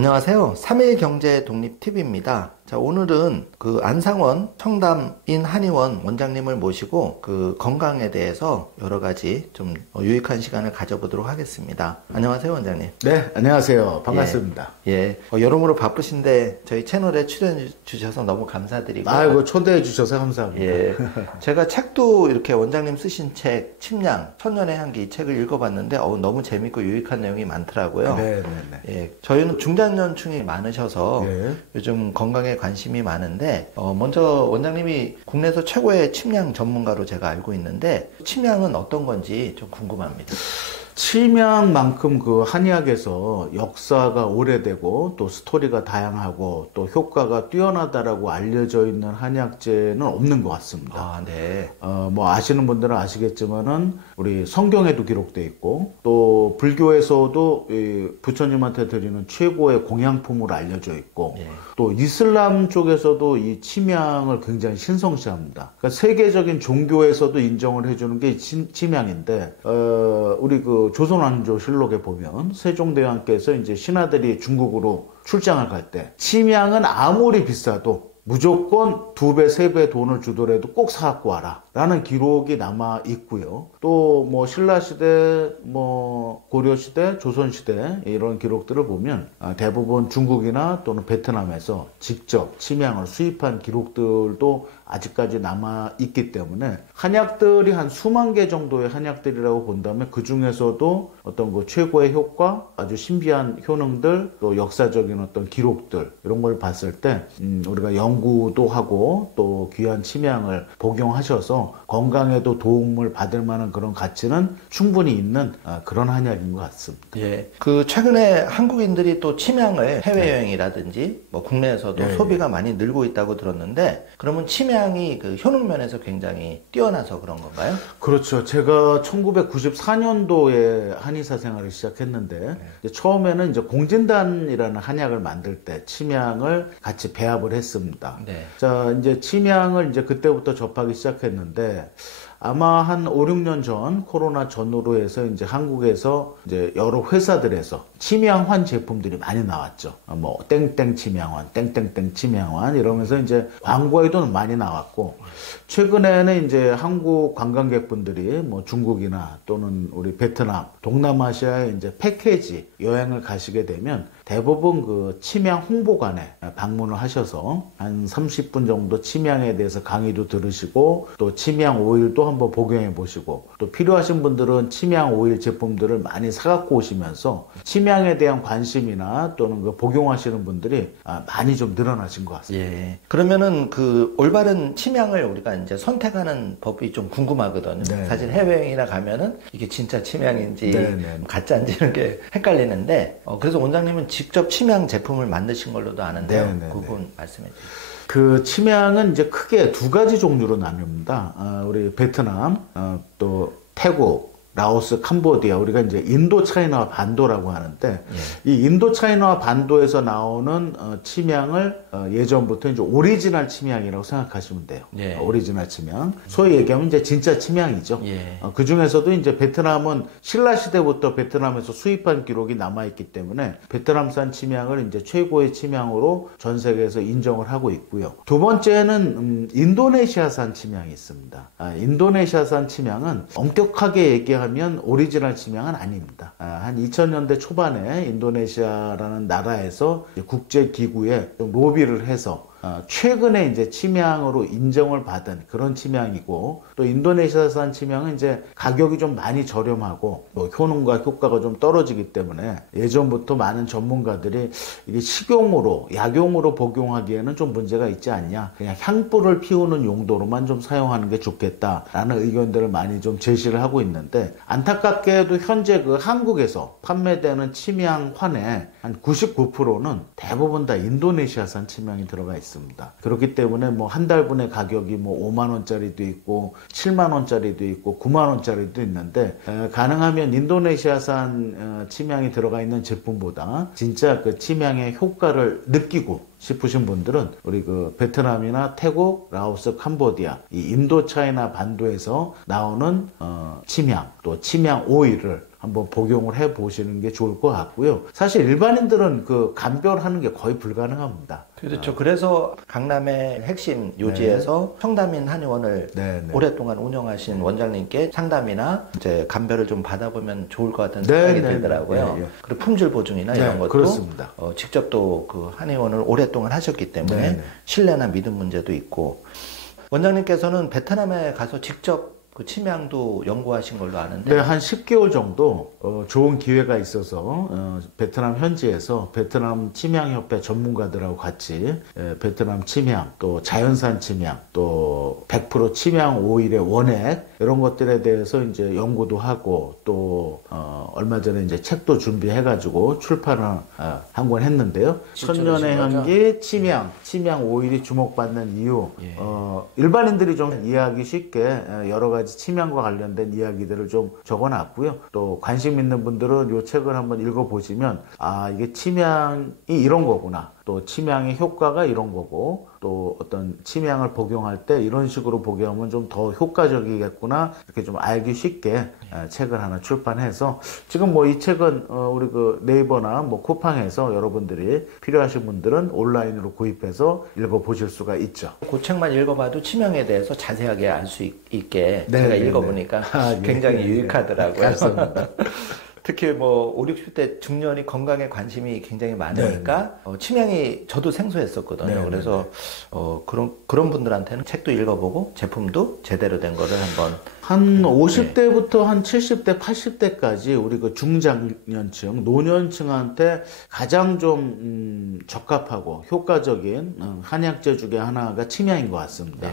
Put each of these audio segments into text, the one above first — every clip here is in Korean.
안녕하세요. 3일 경제 독립 TV입니다. 자, 오늘은 그 안상원 청담인 한의원 원장님을 모시고 그 건강에 대해서 여러 가지 좀 유익한 시간을 가져보도록 하겠습니다. 안녕하세요, 원장님. 네, 안녕하세요. 반갑습니다. 여러모로 바쁘신데 저희 채널에 출연해 주셔서 너무 감사드리고. 아이고, 초대해 주셔서 감사합니다. 예. 제가 책도 이렇게 원장님 쓰신 책, 침량, 천년의 향기 이 책을 읽어봤는데 너무 재밌고 유익한 내용이 많더라고요. 네. 예. 저희는 중장년층이 많으셔서 네. 요즘 건강에 관심이 많은데 먼저 원장님이 국내에서 최고의 침량 전문가로 제가 알고 있는데 침량은 어떤 건지 좀 궁금합니다. 침양만큼 그 한의학에서 역사가 오래되고 또 스토리가 다양하고 또 효과가 뛰어나다라고 알려져 있는 한의학제는 없는 것 같습니다. 아, 네. 뭐 아시는 분들은 아시겠지만은 우리 성경에도 기록돼 있고 또 불교에서도 이 부처님한테 드리는 최고의 공양품으로 알려져 있고 예. 또 이슬람 쪽에서도 이 침양을 굉장히 신성시합니다. 그러니까 세계적인 종교에서도 인정을 해주는 게 침양인데 우리 그 조선왕조실록에 보면 세종대왕께서 이제 신하들이 중국으로 출장을 갈 때 침양은 아무리 비싸도 무조건 2배, 3배 돈을 주더라도 꼭 사갖고 와라 라는 기록이 남아 있고요. 또 뭐 신라시대, 뭐 고려시대, 조선시대 이런 기록들을 보면 대부분 중국이나 또는 베트남에서 직접 침양을 수입한 기록들도 아직까지 남아 있기 때문에 한약들이 한 수만 개 정도의 한약들이라고 본다면 그 중에서도 어떤 그 최고의 효과, 아주 신비한 효능들, 또 역사적인 어떤 기록들 이런 걸 봤을 때 우리가 연구도 하고 또 귀한 침양을 복용하셔서 건강에도 도움을 받을 만한 그런 가치는 충분히 있는 그런 한약인 것 같습니다. 예. 그 최근에 한국인들이 또 침양을 해외여행이라든지 뭐 국내에서도 소비가 많이 늘고 있다고 들었는데 그러면 침양이 그 효능 면에서 굉장히 뛰어나서 그런 건가요? 그렇죠. 제가 1994년도에 한의사 생활을 시작했는데 이제 처음에는 이제 공진단이라는 한약을 만들 때 침양을 같이 배합을 했습니다. 네. 자, 이제 침양을 이제 그때부터 접하기 시작했는데 아마 한 5, 6년 전 코로나 전후로 해서 이제 한국에서 이제 여러 회사들에서 침양환 제품들이 많이 나왔죠. 뭐 땡땡 침양환, 땡땡땡 침양환 이러면서 이제 광고에도 많이 나왔고 최근에는 이제 한국 관광객분들이 뭐 중국이나 또는 우리 베트남, 동남아시아에 이제 패키지 여행을 가시게 되면 대부분 그 침양 홍보관에 방문을 하셔서 한 30분 정도 침양에 대해서 강의도 들으시고 또 침양 오일도 한번 복용해 보시고 또 필요하신 분들은 침양 오일 제품들을 많이 사갖고 오시면서 침양에 대한 관심이나 또는 그 복용하시는 분들이 많이 좀 늘어나신 것 같습니다. 예. 그러면은 그 올바른 침양을 우리가 이제 선택하는 법이 좀 궁금하거든요. 네. 사실 해외여행이나 가면은 이게 진짜 침양인지 네. 가짜인지 이런 게 헷갈리는데 그래서 원장님은 직접 침양 제품을 만드신 걸로도 아는데요. 네. 그 부분 말씀해 주세요. 그 침양은 이제 크게 두 가지 종류로 나뉩니다. 우리 베트남, 또 태국, 라오스, 캄보디아, 우리가 이제 인도 차이나 반도라고 하는데 이 인도 차이나 반도에서 나오는 침양을 예전부터 이제 오리지널 침양이라고 생각하시면 돼요. 예. 오리지널 침양. 소위 얘기하면 이제 진짜 침양이죠. 예. 그 중에서도 이제 베트남은 신라 시대부터 베트남에서 수입한 기록이 남아 있기 때문에 베트남산 침양을 이제 최고의 침양으로 전 세계에서 인정을 하고 있고요. 두 번째는 인도네시아산 침양이 있습니다. 인도네시아산 침양은 엄격하게 얘기하면 오리지널 침양은 아닙니다. 한 2000년대 초반에 인도네시아라는 나라에서 국제기구에 좀 로비를 해서 최근에 이제 침양으로 인정을 받은 그런 침양이고 또 인도네시아산 침양은 이제 가격이 좀 많이 저렴하고 또 효능과 효과가 좀 떨어지기 때문에 예전부터 많은 전문가들이 이게 식용으로 약용으로 복용하기에는 좀 문제가 있지 않냐, 그냥 향불을 피우는 용도로만 좀 사용하는 게 좋겠다라는 의견들을 많이 좀 제시를 하고 있는데 안타깝게도 현재 그 한국에서 판매되는 침양환의 한 99%는 대부분 다 인도네시아산 침양이 들어가 있습니다. 그렇기 때문에 뭐 한 달분의 가격이 뭐 5만 원짜리도 있고 7만 원짜리도 있고 9만 원짜리도 있는데 가능하면 인도네시아산 침양이 들어가 있는 제품보다 진짜 그 침양의 효과를 느끼고 싶으신 분들은 우리 그 베트남이나 태국, 라오스, 캄보디아 이 인도 차이나 반도에서 나오는 침향 또 침향 오일을 한번 복용을 해 보시는 게 좋을 것 같고요. 사실 일반인들은 그 감별하는 게 거의 불가능합니다. 그렇죠. 그래서 강남의 핵심 요지에서 청담인 한의원을 오랫동안 운영하신 원장님께 상담이나 이제 감별을 좀 받아보면 좋을 것 같은 생각이 들더라고요. 그리고 품질 보증이나 이런 것도 그렇습니다. 직접 또 그 한의원을 오랫동안 하셨기 때문에 신뢰나 믿음 문제도 있고, 원장님께서는 베트남에 가서 직접 그 침향도 연구하신 걸로 아는데. 네, 한 10개월 정도 좋은 기회가 있어서 베트남 현지에서 베트남 침향협회 전문가들하고 같이 베트남 침향, 또 자연산 침향, 또 100% 침향 오일의 원액 이런 것들에 대해서 이제 연구도 하고 또 얼마 전에 이제 책도 준비해가지고 출판을 한 권 했는데요. 천년의 향기 침향 오일이 주목받는 이유. 일반인들이 좀 이해하기 쉽게 여러 가지 침향과 관련된 이야기들을 좀 적어놨고요. 또 관심 있는 분들은 이 책을 한번 읽어보시면 이게 침향이 이런 거구나. 또 침향의 효과가 이런 거고 또 어떤 침향을 복용할 때 이런 식으로 복용하면 좀 더 효과적이겠구나 이렇게 좀 알기 쉽게 책을 하나 출판해서 지금 뭐 이 책은 우리 그 네이버나 뭐 쿠팡에서 여러분들이 필요하신 분들은 온라인으로 구입해서 읽어보실 수가 있죠. 그 책만 읽어봐도 침향에 대해서 자세하게 알 수 있게 제가 읽어보니까 굉장히 유익하더라고요. 감사합니다. 특히 뭐 5, 60대 중년이 건강에 관심이 굉장히 많으니까 침향이 저도 생소했었거든요. 그래서 그런 분들한테는 책도 읽어보고 제품도 제대로 된 거를 한번 한 50대부터 한 70대, 80대까지 우리 그 중장년층, 노년층한테 가장 좀 적합하고 효과적인 한약재 중에 하나가 침향인 것 같습니다.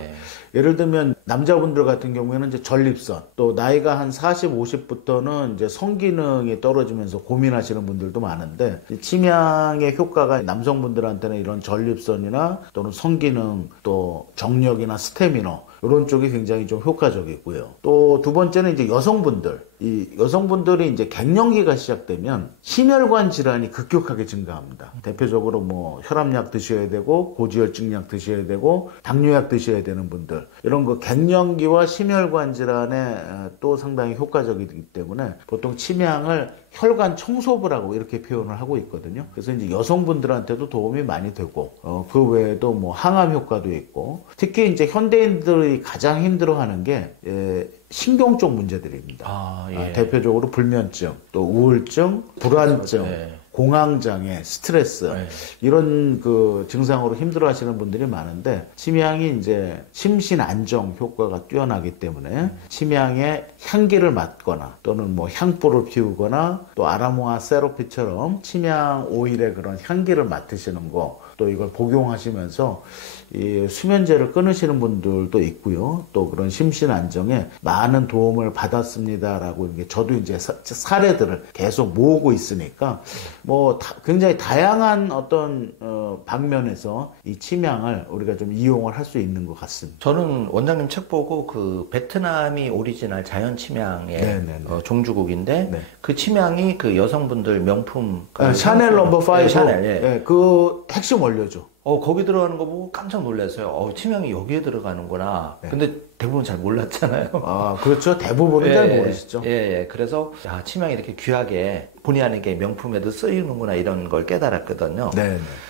예를 들면 남자분들 같은 경우에는 이제 전립선, 또 나이가 한 40, 50부터는 이제 성기능이 떨어지면서 고민하시는 분들도 많은데 침향의 효과가 남성분들한테는 이런 전립선이나 또는 성기능, 또 정력이나 스태미너 이런 쪽이 굉장히 좀 효과적이고요. 또 두 번째는 이제 여성분들이 이제 갱년기가 시작되면 심혈관 질환이 급격하게 증가합니다. 대표적으로 뭐 혈압약 드셔야 되고 고지혈증약 드셔야 되고 당뇨약 드셔야 되는 분들 이런 거 갱년기와 심혈관 질환에 또 상당히 효과적이기 때문에 보통 침향을 혈관 청소부라고 이렇게 표현을 하고 있거든요. 그래서 이제 여성분들한테도 도움이 많이 되고 그 외에도 뭐 항암 효과도 있고 특히 이제 현대인들이 가장 힘들어하는 게 신경 쪽 문제들입니다. 대표적으로 불면증, 또 우울증, 불안증, 공황장애, 스트레스 이런 그 증상으로 힘들어하시는 분들이 많은데 침향이 이제 심신 안정 효과가 뛰어나기 때문에 침향의 향기를 맡거나 또는 뭐 향불을 피우거나 또 아로마 세라피처럼 침향 오일의 그런 향기를 맡으시는 거 또 이걸 복용하시면서 이 수면제를 끊으시는 분들도 있고요. 또 그런 심신 안정에 많은 도움을 받았습니다라고 저도 이제 사례들을 계속 모으고 있으니까 뭐 굉장히 다양한 어떤 방면에서 이 침향을 우리가 좀 이용을 할 수 있는 것 같습니다. 저는 원장님 책 보고 그 베트남이 오리지널 자연 침향의 종주국인데 그 침향이 그 여성분들 명품 샤넬 넘버 5 샤넬 그 핵심 원료죠. 거기 들어가는 거 보고 깜짝 놀랐어요. 침향이 여기에 들어가는구나. 근데 대부분 잘 몰랐잖아요. 그렇죠. 대부분은 잘 모르시죠. 그래서 침향이 이렇게 귀하게 본의 아니게 명품에도 쓰이는구나 이런 걸 깨달았거든요.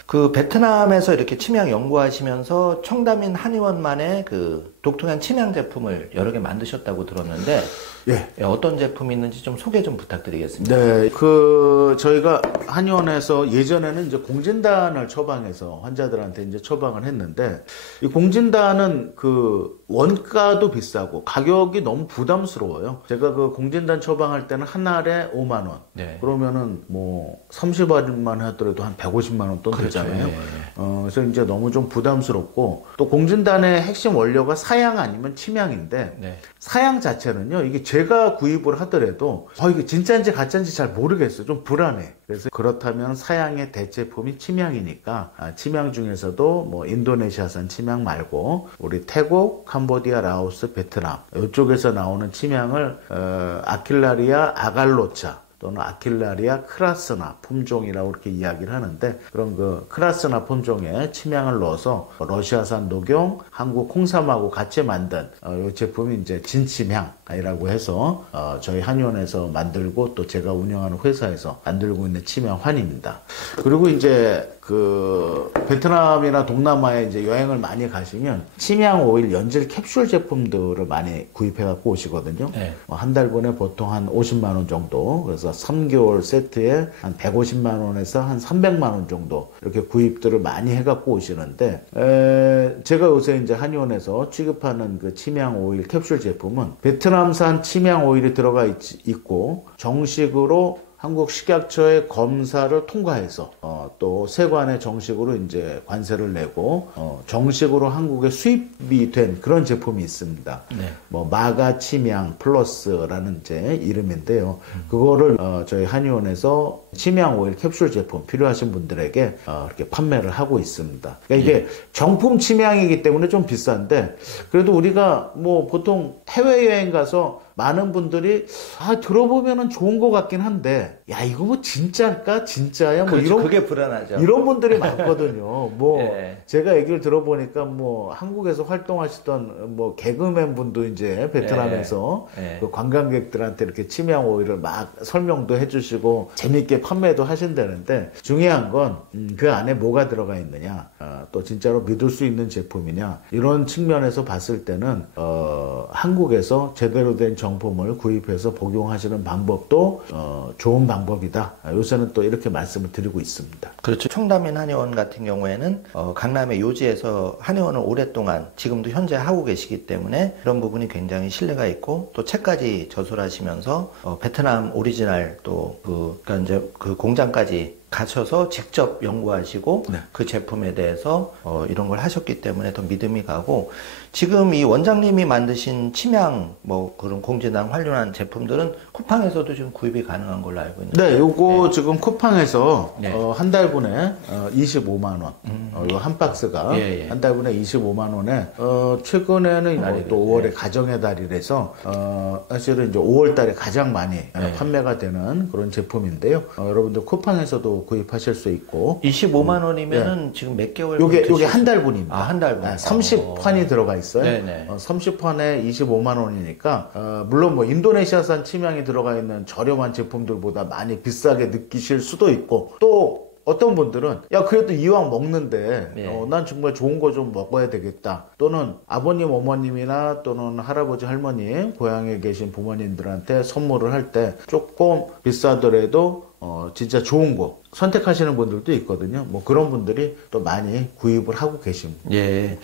그 베트남에서 이렇게 침향 연구하시면서 청담인 한의원만의 그 독특한 침향 제품을 여러 개 만드셨다고 들었는데 어떤 제품이 있는지 좀 소개 좀 부탁드리겠습니다. 저희가 한의원에서 예전에는 이제 공진단을 처방해서 환자들한테 이제 처방을 했는데 이 공진단은 그 원가도 비싸고 가격이 너무 부담스러워요. 제가 그 공진단 처방할 때는 한 알에 5만 원. 그러면은 뭐 30알만 하더라도 한 150만 원 돈 되잖아요. 그래서 이제 너무 좀 부담스럽고 또 공진단의 핵심 원료가 사양 아니면 침향인데 사양 자체는요. 이게 제가 구입을 하더라도 이게 진짜인지 가짜인지 잘 모르겠어요. 좀 불안해. 그래서 그렇다면 사양의 대체품이 침향이니까 침향 중에서도 뭐 인도네시아산 침향 말고 우리 태국, 캄보디아, 라오스, 베트남 이쪽에서 나오는 침향을 아킬라리아 아갈로차 또는 아킬라리아 크라스나 품종이라고 이렇게 이야기를 하는데 그런 그 크라스나 품종에 침향을 넣어서 러시아산 녹용, 한국 홍삼하고 같이 만든 이 제품이 이제 진침향 치명이라고 해서 저희 한의원에서 만들고 또 제가 운영하는 회사에서 만들고 있는 치명환입니다. 그리고 이제 그 베트남이나 동남아에 이제 여행을 많이 가시면 치명 오일 연질 캡슐 제품들을 많이 구입해 갖고 오시거든요. 네. 한 달분에 보통 한 50만 원 정도, 그래서 3개월 세트에 한 150만 원에서 한 300만 원 정도 이렇게 구입들을 많이 해 갖고 오시는데, 제가 요새 이제 한의원에서 취급하는 그 치명 오일 캡슐 제품은 베트남산 치명 오일이 들어가 있고 정식으로 한국 식약처의 검사를 통과해서 또 세관에 정식으로 이제 관세를 내고 정식으로 한국에 수입이 된 그런 제품이 있습니다. 네. 뭐 마가 치명 플러스라는 이제 이름인데요. 그거를 저희 한의원에서 치명 오일 캡슐 제품 필요하신 분들에게 이렇게 판매를 하고 있습니다. 그러니까 이게 정품 치명이기 때문에 좀 비싼데, 그래도 우리가 뭐 보통 해외여행 가서 많은 분들이 들어보면은 좋은 것 같긴 한데, 야 이거 뭐 진짜일까 진짜야 뭐 그렇죠. 그게 불안하죠. 이런 분들이 많거든요. 뭐 네. 제가 얘기를 들어보니까 뭐 한국에서 활동하시던 뭐 개그맨 분도 이제 베트남에서 네. 그 관광객들한테 이렇게 치명 오일을 막 설명도 해주시고 재밌게 판매도 하신다는데, 중요한 건 그 안에 뭐가 들어가 있느냐, 또 진짜로 믿을 수 있는 제품이냐, 이런 측면에서 봤을 때는 한국에서 제대로 된 정품을 구입해서 복용하시는 방법도 좋은 방법이다. 요새는 또 이렇게 말씀을 드리고 있습니다. 그렇죠. 청담인 한의원 같은 경우에는 강남의 요지에서 한의원을 오랫동안 지금도 현재 하고 계시기 때문에 그런 부분이 굉장히 신뢰가 있고, 또 책까지 저술하시면서 베트남 오리지널 또 그러니까 이제 그 공장까지 가셔서 직접 연구하시고 네. 그 제품에 대해서 이런 걸 하셨기 때문에 더 믿음이 가고, 지금 이 원장님이 만드신 치명 뭐 그런 공진당 활용한 제품들은 쿠팡에서도 지금 구입이 가능한 걸로 알고 있는데. 네, 요거 네. 지금 쿠팡에서 네. 한 달분에 25만 원. 요 한 박스가 한 달분에 25만 원에 최근에는 또 5월에 가정의 달이라서 사실은 이제 5월 달에 가장 많이 판매가 되는 그런 제품인데요. 여러분들 쿠팡에서도 구입하실 수 있고. 25만 원이면은 지금 몇 개월? 요게 한 달분입니다. 한 달분. 30환이 들어가 있어요. 30환에 25만 원이니까 물론 뭐 인도네시아산 치명이 들어가 있는 저렴한 제품들보다 많이 비싸게 느끼실 수도 있고, 또 어떤 분들은 야 그래도 이왕 먹는데 난 정말 좋은 거 좀 먹어야 되겠다, 또는 아버님 어머님이나 또는 할아버지 할머니 고향에 계신 부모님들한테 선물을 할 때 조금 비싸더라도 진짜 좋은 거 선택하시는 분들도 있거든요. 뭐 그런 분들이 또 많이 구입을 하고 계십니다. 예.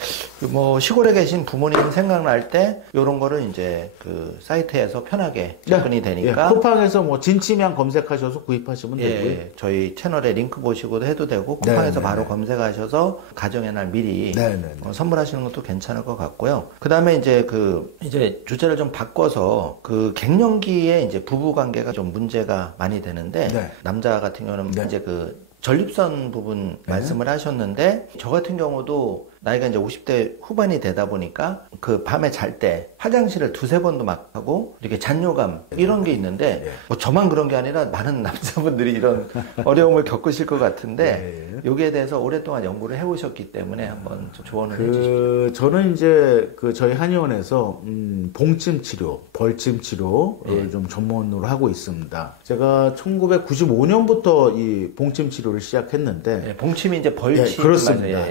뭐 시골에 계신 부모님 생각날 때 이런 거를 이제 그 사이트에서 편하게 접근이 되니까. 쿠팡에서 뭐 진치명 검색하셔서 구입하시면 되고요. 저희 채널에 링크 보시고도 해도 되고, 쿠팡에서 바로 검색하셔서 가정의 날 미리 선물하시는 것도 괜찮을 것 같고요. 그다음에 이제 이제 주제를 좀 바꿔서 그 갱년기에 이제 부부 관계가 좀 문제가 많이 되는데, 남자 같은 경우는 이제 그 전립선 부분 말씀을 하셨는데, 저 같은 경우도 나이가 이제 50대 후반이 되다 보니까 그 밤에 잘 때 화장실을 두세 번도 막 하고 이렇게 잔뇨감 이런 게 있는데, 뭐 저만 그런 게 아니라 많은 남자분들이 이런 어려움을 겪으실 것 같은데 여기에 대해서 오랫동안 연구를 해오셨기 때문에 한번 좀 조언을 해주십시오. 저는 이제 저희 한의원에서 봉침 치료, 벌침 치료를 좀 전문으로 하고 있습니다. 제가 1995년부터 이 봉침 치료를 시작했는데, 봉침이 이제 벌침. 그렇습니다.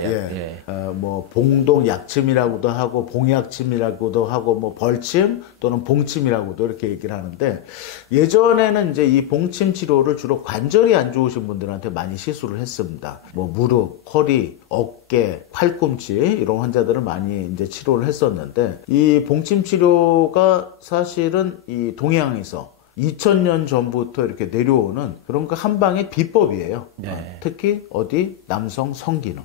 뭐 봉동 약침이라고도 하고 봉약침이라고도 하고 뭐 벌침 또는 봉침이라고도 이렇게 얘기를 하는데, 예전에는 이제 이 봉침 치료를 주로 관절이 안 좋으신 분들한테 많이 시술을 했습니다. 뭐 무릎, 허리, 어깨, 팔꿈치 이런 환자들을 많이 이제 치료를 했었는데, 이 봉침 치료가 사실은 이 동양에서 2000년 전부터 이렇게 내려오는 그런 그 한방의 비법이에요. 특히 남성 성기능.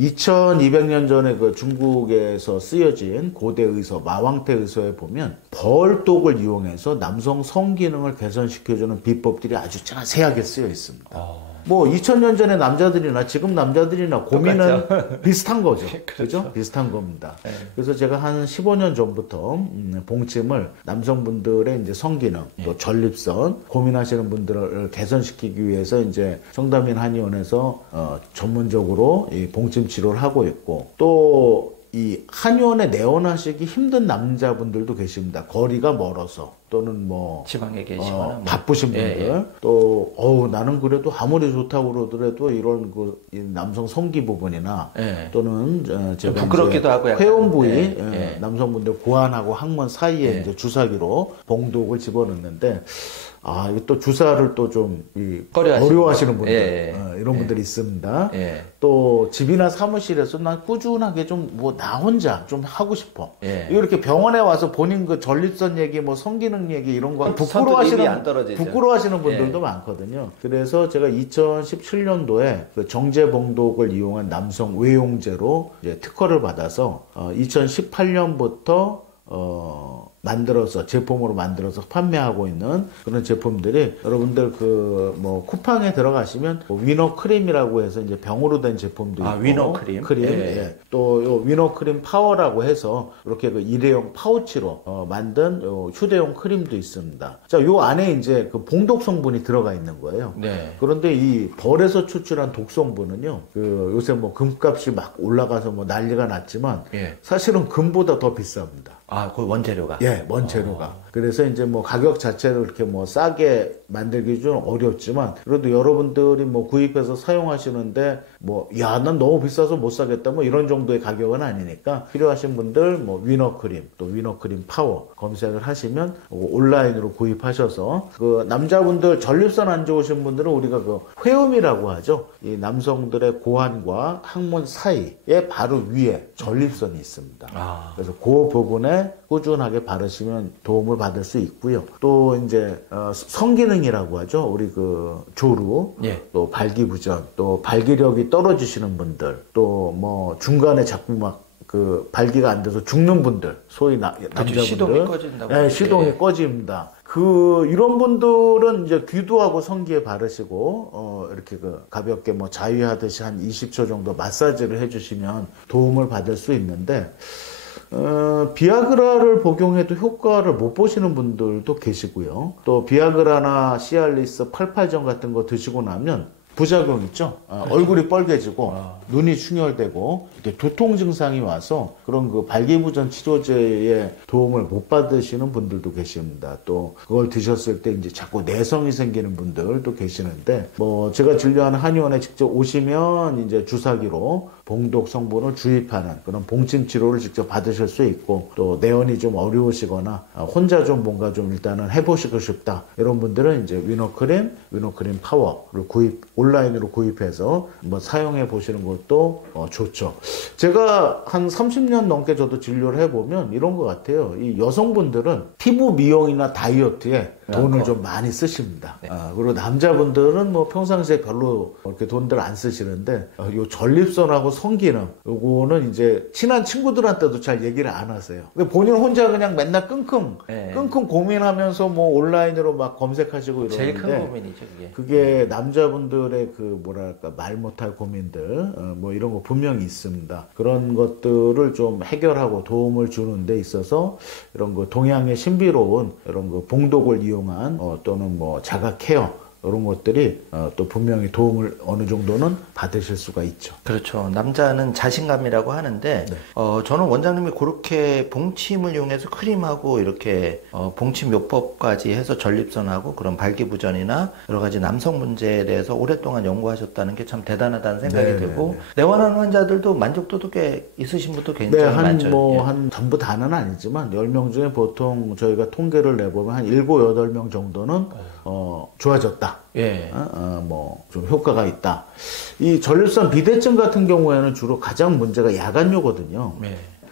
2200년 전에 그 중국에서 쓰여진 고대 의서, 마왕태 의서에 보면 벌독을 이용해서 남성 성기능을 개선시켜주는 비법들이 아주 자세하게 쓰여 있습니다. 뭐 2000년 전에 남자들이나 지금 남자들이나 고민은 비슷한 거죠. 그죠? 비슷한 겁니다. 그래서 제가 한 15년 전부터 봉침을 남성분들의 이제 성기능, 또 전립선 고민하시는 분들을 개선시키기 위해서 이제 청담인 한의원에서 전문적으로 이 봉침 치료를 하고 있고, 또 이 한의원에 내원하시기 힘든 남자분들도 계십니다. 거리가 멀어서 또는 뭐 지방에 계시거나 뭐. 바쁘신 분들 또 나는 그래도 아무리 좋다고 그러더라도 이런 이 남성 성기 부분이나 또는 제가 부끄럽기도 하고 약간 회원 부위 남성분들 고환하고 항문 사이에 이제 주사기로 봉독을 집어넣는데 이게 또 주사를 또 좀 어려워하시는 분들 이런 분들이 있습니다. 또 집이나 사무실에서 난 꾸준하게 좀 뭐 나 혼자 좀 하고 싶어. 이렇게 병원에 와서 본인 그 전립선 얘기, 뭐 성기능 얘기 이런 거 부끄러워하시는 분들도 많거든요. 그래서 제가 2017년도에 그 정제봉독을 이용한 남성 외용제로 이제 특허를 받아서 2018년부터 제품으로 만들어서 판매하고 있는 그런 제품들이 여러분들 뭐 쿠팡에 들어가시면 뭐 위너 크림이라고 해서 이제 병으로 된 제품도 있고 위너 크림. 또 요 위너 크림 파워라고 해서 이렇게 그 일회용 파우치로 만든 요 휴대용 크림도 있습니다. 자, 요 안에 이제 그 봉독 성분이 들어가 있는 거예요. 그런데 이 벌에서 추출한 독 성분은요, 그 요새 뭐 금값이 막 올라가서 뭐 난리가 났지만 사실은 금보다 더 비쌉니다. 그 원재료가? 원재료가. 그래서 이제 뭐 가격 자체를 이렇게 뭐 싸게 만들기 좀 어렵지만, 그래도 여러분들이 뭐 구입해서 사용하시는데, 난 너무 비싸서 못 사겠다, 뭐 이런 정도의 가격은 아니니까, 필요하신 분들, 뭐 위너크림, 또 위너크림 파워 검색을 하시면 온라인으로 구입하셔서, 그 남자분들 전립선 안 좋으신 분들은 우리가 그 회음이라고 하죠. 이 남성들의 고환과 항문 사이에 바로 위에 전립선이 있습니다. 그래서 그 부분에 꾸준하게 바르시면 도움을 받을 수 있고요. 또 이제 성기능이라고 하죠. 우리 그 조루, 또 발기부전, 또 발기력이 떨어지시는 분들, 또 뭐 중간에 자꾸 막 그 발기가 안 돼서 죽는 분들, 소위 남자분들, 시동이 꺼진다고. 시동이 꺼집니다. 이런 분들은 이제 귀두하고 성기에 바르시고, 이렇게 가볍게 뭐 자위하듯이 한 20초 정도 마사지를 해주시면 도움을 받을 수 있는데, 비아그라를 복용해도 효과를 못 보시는 분들도 계시고요. 또 비아그라나 시알리스, 팔팔전 같은 거 드시고 나면 부작용 있죠. 얼굴이 빨개지고 눈이 충혈되고 이렇게 두통 증상이 와서 그런 그 발기부전 치료제의 도움을 못 받으시는 분들도 계십니다. 또 그걸 드셨을 때 이제 자꾸 내성이 생기는 분들도 계시는데, 뭐 제가 진료하는 한의원에 직접 오시면 이제 주사기로 봉독 성분을 주입하는 그런 봉침 치료를 직접 받으실 수 있고, 또 내원이 좀 어려우시거나 혼자 좀 뭔가 좀 일단은 해보시고 싶다 이런 분들은 이제 위너크림 파워를 온라인으로 구입해서 뭐 사용해 보시는 것도 좋죠. 제가 한 30년 넘게 저도 진료를 해보면 이런 것 같아요. 이 여성분들은 피부 미용이나 다이어트에 돈을 좀 많이 쓰십니다. 그리고 남자분들은 뭐 평상시에 별로 이렇게 돈들 안 쓰시는데, 요 전립선하고 성기능, 요거는 이제 친한 친구들한테도 잘 얘기를 안 하세요. 본인 혼자 그냥 맨날 끙끙 고민하면서 뭐 온라인으로 막 검색하시고 이러는데, 제일 큰 고민이죠, 그게 남자분들의 그 뭐랄까 말 못할 고민들, 뭐 이런 거 분명히 있습니다. 그런 것들을 좀 해결하고 도움을 주는 데 있어서 이런 거 동양의 신비로운 이런 거 봉독을 이용한 또는 뭐 자가 케어 이런 것들이 또 분명히 도움을 어느 정도는 받으실 수가 있죠. 그렇죠. 남자는 자신감이라고 하는데 저는 원장님이 그렇게 봉침을 이용해서 크림하고 이렇게 봉침 요법까지 해서 전립선하고 그런 발기부전이나 여러 가지 남성 문제에 대해서 오랫동안 연구하셨다는 게 참 대단하다는 생각이 들고, 내원하는 환자들도 만족도도 꽤 있으신 분도 굉장히 많죠. 한 전부 다는 아니지만 10명 중에 보통 저희가 통계를 내보면 한 7, 8명 정도는 좋아졌다. 뭐 좀 효과가 있다. 이 전립선 비대증 같은 경우에는 주로 가장 문제가 야간요거든요.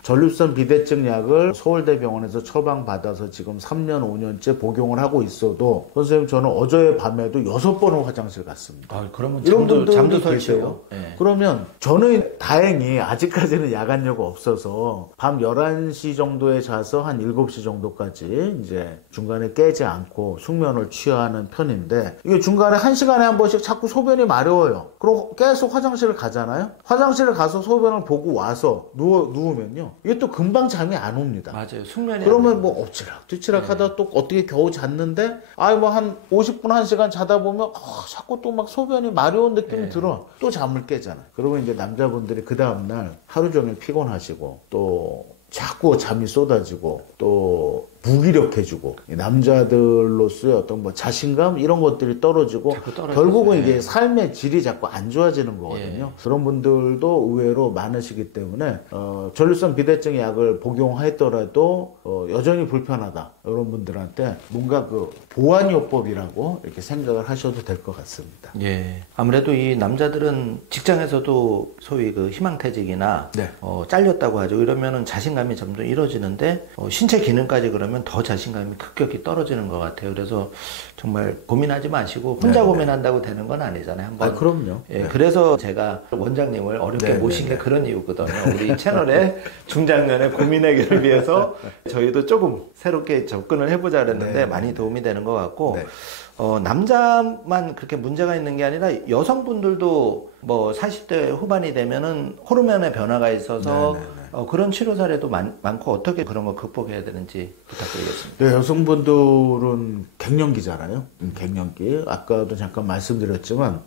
전립선 비대증 약을 서울대병원에서 처방받아서 지금 3년, 5년째 복용을 하고 있어도, 선생님 저는 어제 밤에도 6번은 화장실 갔습니다. 그러면 잠도 설치해요. 그러면 저는 다행히 아직까지는 야간요가 없어서 밤 11시 정도에 자서 한 7시 정도까지 이제 중간에 깨지 않고 숙면을 취하는 편인데, 이게 중간에 1시간에 한 번씩 자꾸 소변이 마려워요. 그럼 계속 화장실을 가잖아요. 화장실을 가서 소변을 보고 와서 누우면요, 이게 또 금방 잠이 안 옵니다. 맞아요. 숙면이 그러면 뭐 엎치락 뒤치락 하다 또 어떻게 겨우 잤는데 뭐 한 50분 1시간 자다 보면 자꾸 또 막 소변이 마려운 느낌이 들어. 또 잠을 깨잖아. 그러면 이제 남자분들이 그 다음날 하루 종일 피곤하시고 또 자꾸 잠이 쏟아지고 또 무기력해지고 남자들로서의 어떤 뭐 자신감 이런 것들이 떨어지고 결국은 이게 삶의 질이 자꾸 안 좋아지는 거거든요. 그런 분들도 의외로 많으시기 때문에 전립선 비대증 약을 복용했더라도 여전히 불편하다 이런 분들한테 뭔가 그 보완요법이라고 이렇게 생각을 하셔도 될 것 같습니다. 예. 아무래도 이 남자들은 직장에서도 소위 그 희망퇴직이나 잘렸다고 하죠. 이러면은 자신감이 점점 잃어지는데 신체 기능까지 그러면 더 자신감이 급격히 떨어지는 것 같아요. 그래서 정말 고민하지 마시고 혼자 고민한다고 되는 건 아니잖아요. 한번. 그럼요. 예, 그래서 제가 원장님을 어렵게 모신 게 그런 이유거든요. 우리 채널의 중장년의 고민 해결을 위해서 저희도 조금 새롭게 접근을 해보자 그랬는데 많이 도움이 되는 것 같고 남자만 그렇게 문제가 있는 게 아니라 여성분들도 뭐 40대 후반이 되면은 호르몬의 변화가 있어서 그런 치료 사례도 많고 어떻게 그런 걸 극복해야 되는지 부탁드리겠습니다. 네, 여성분들은 갱년기잖아요. 갱년기. 아까도 잠깐 말씀드렸지만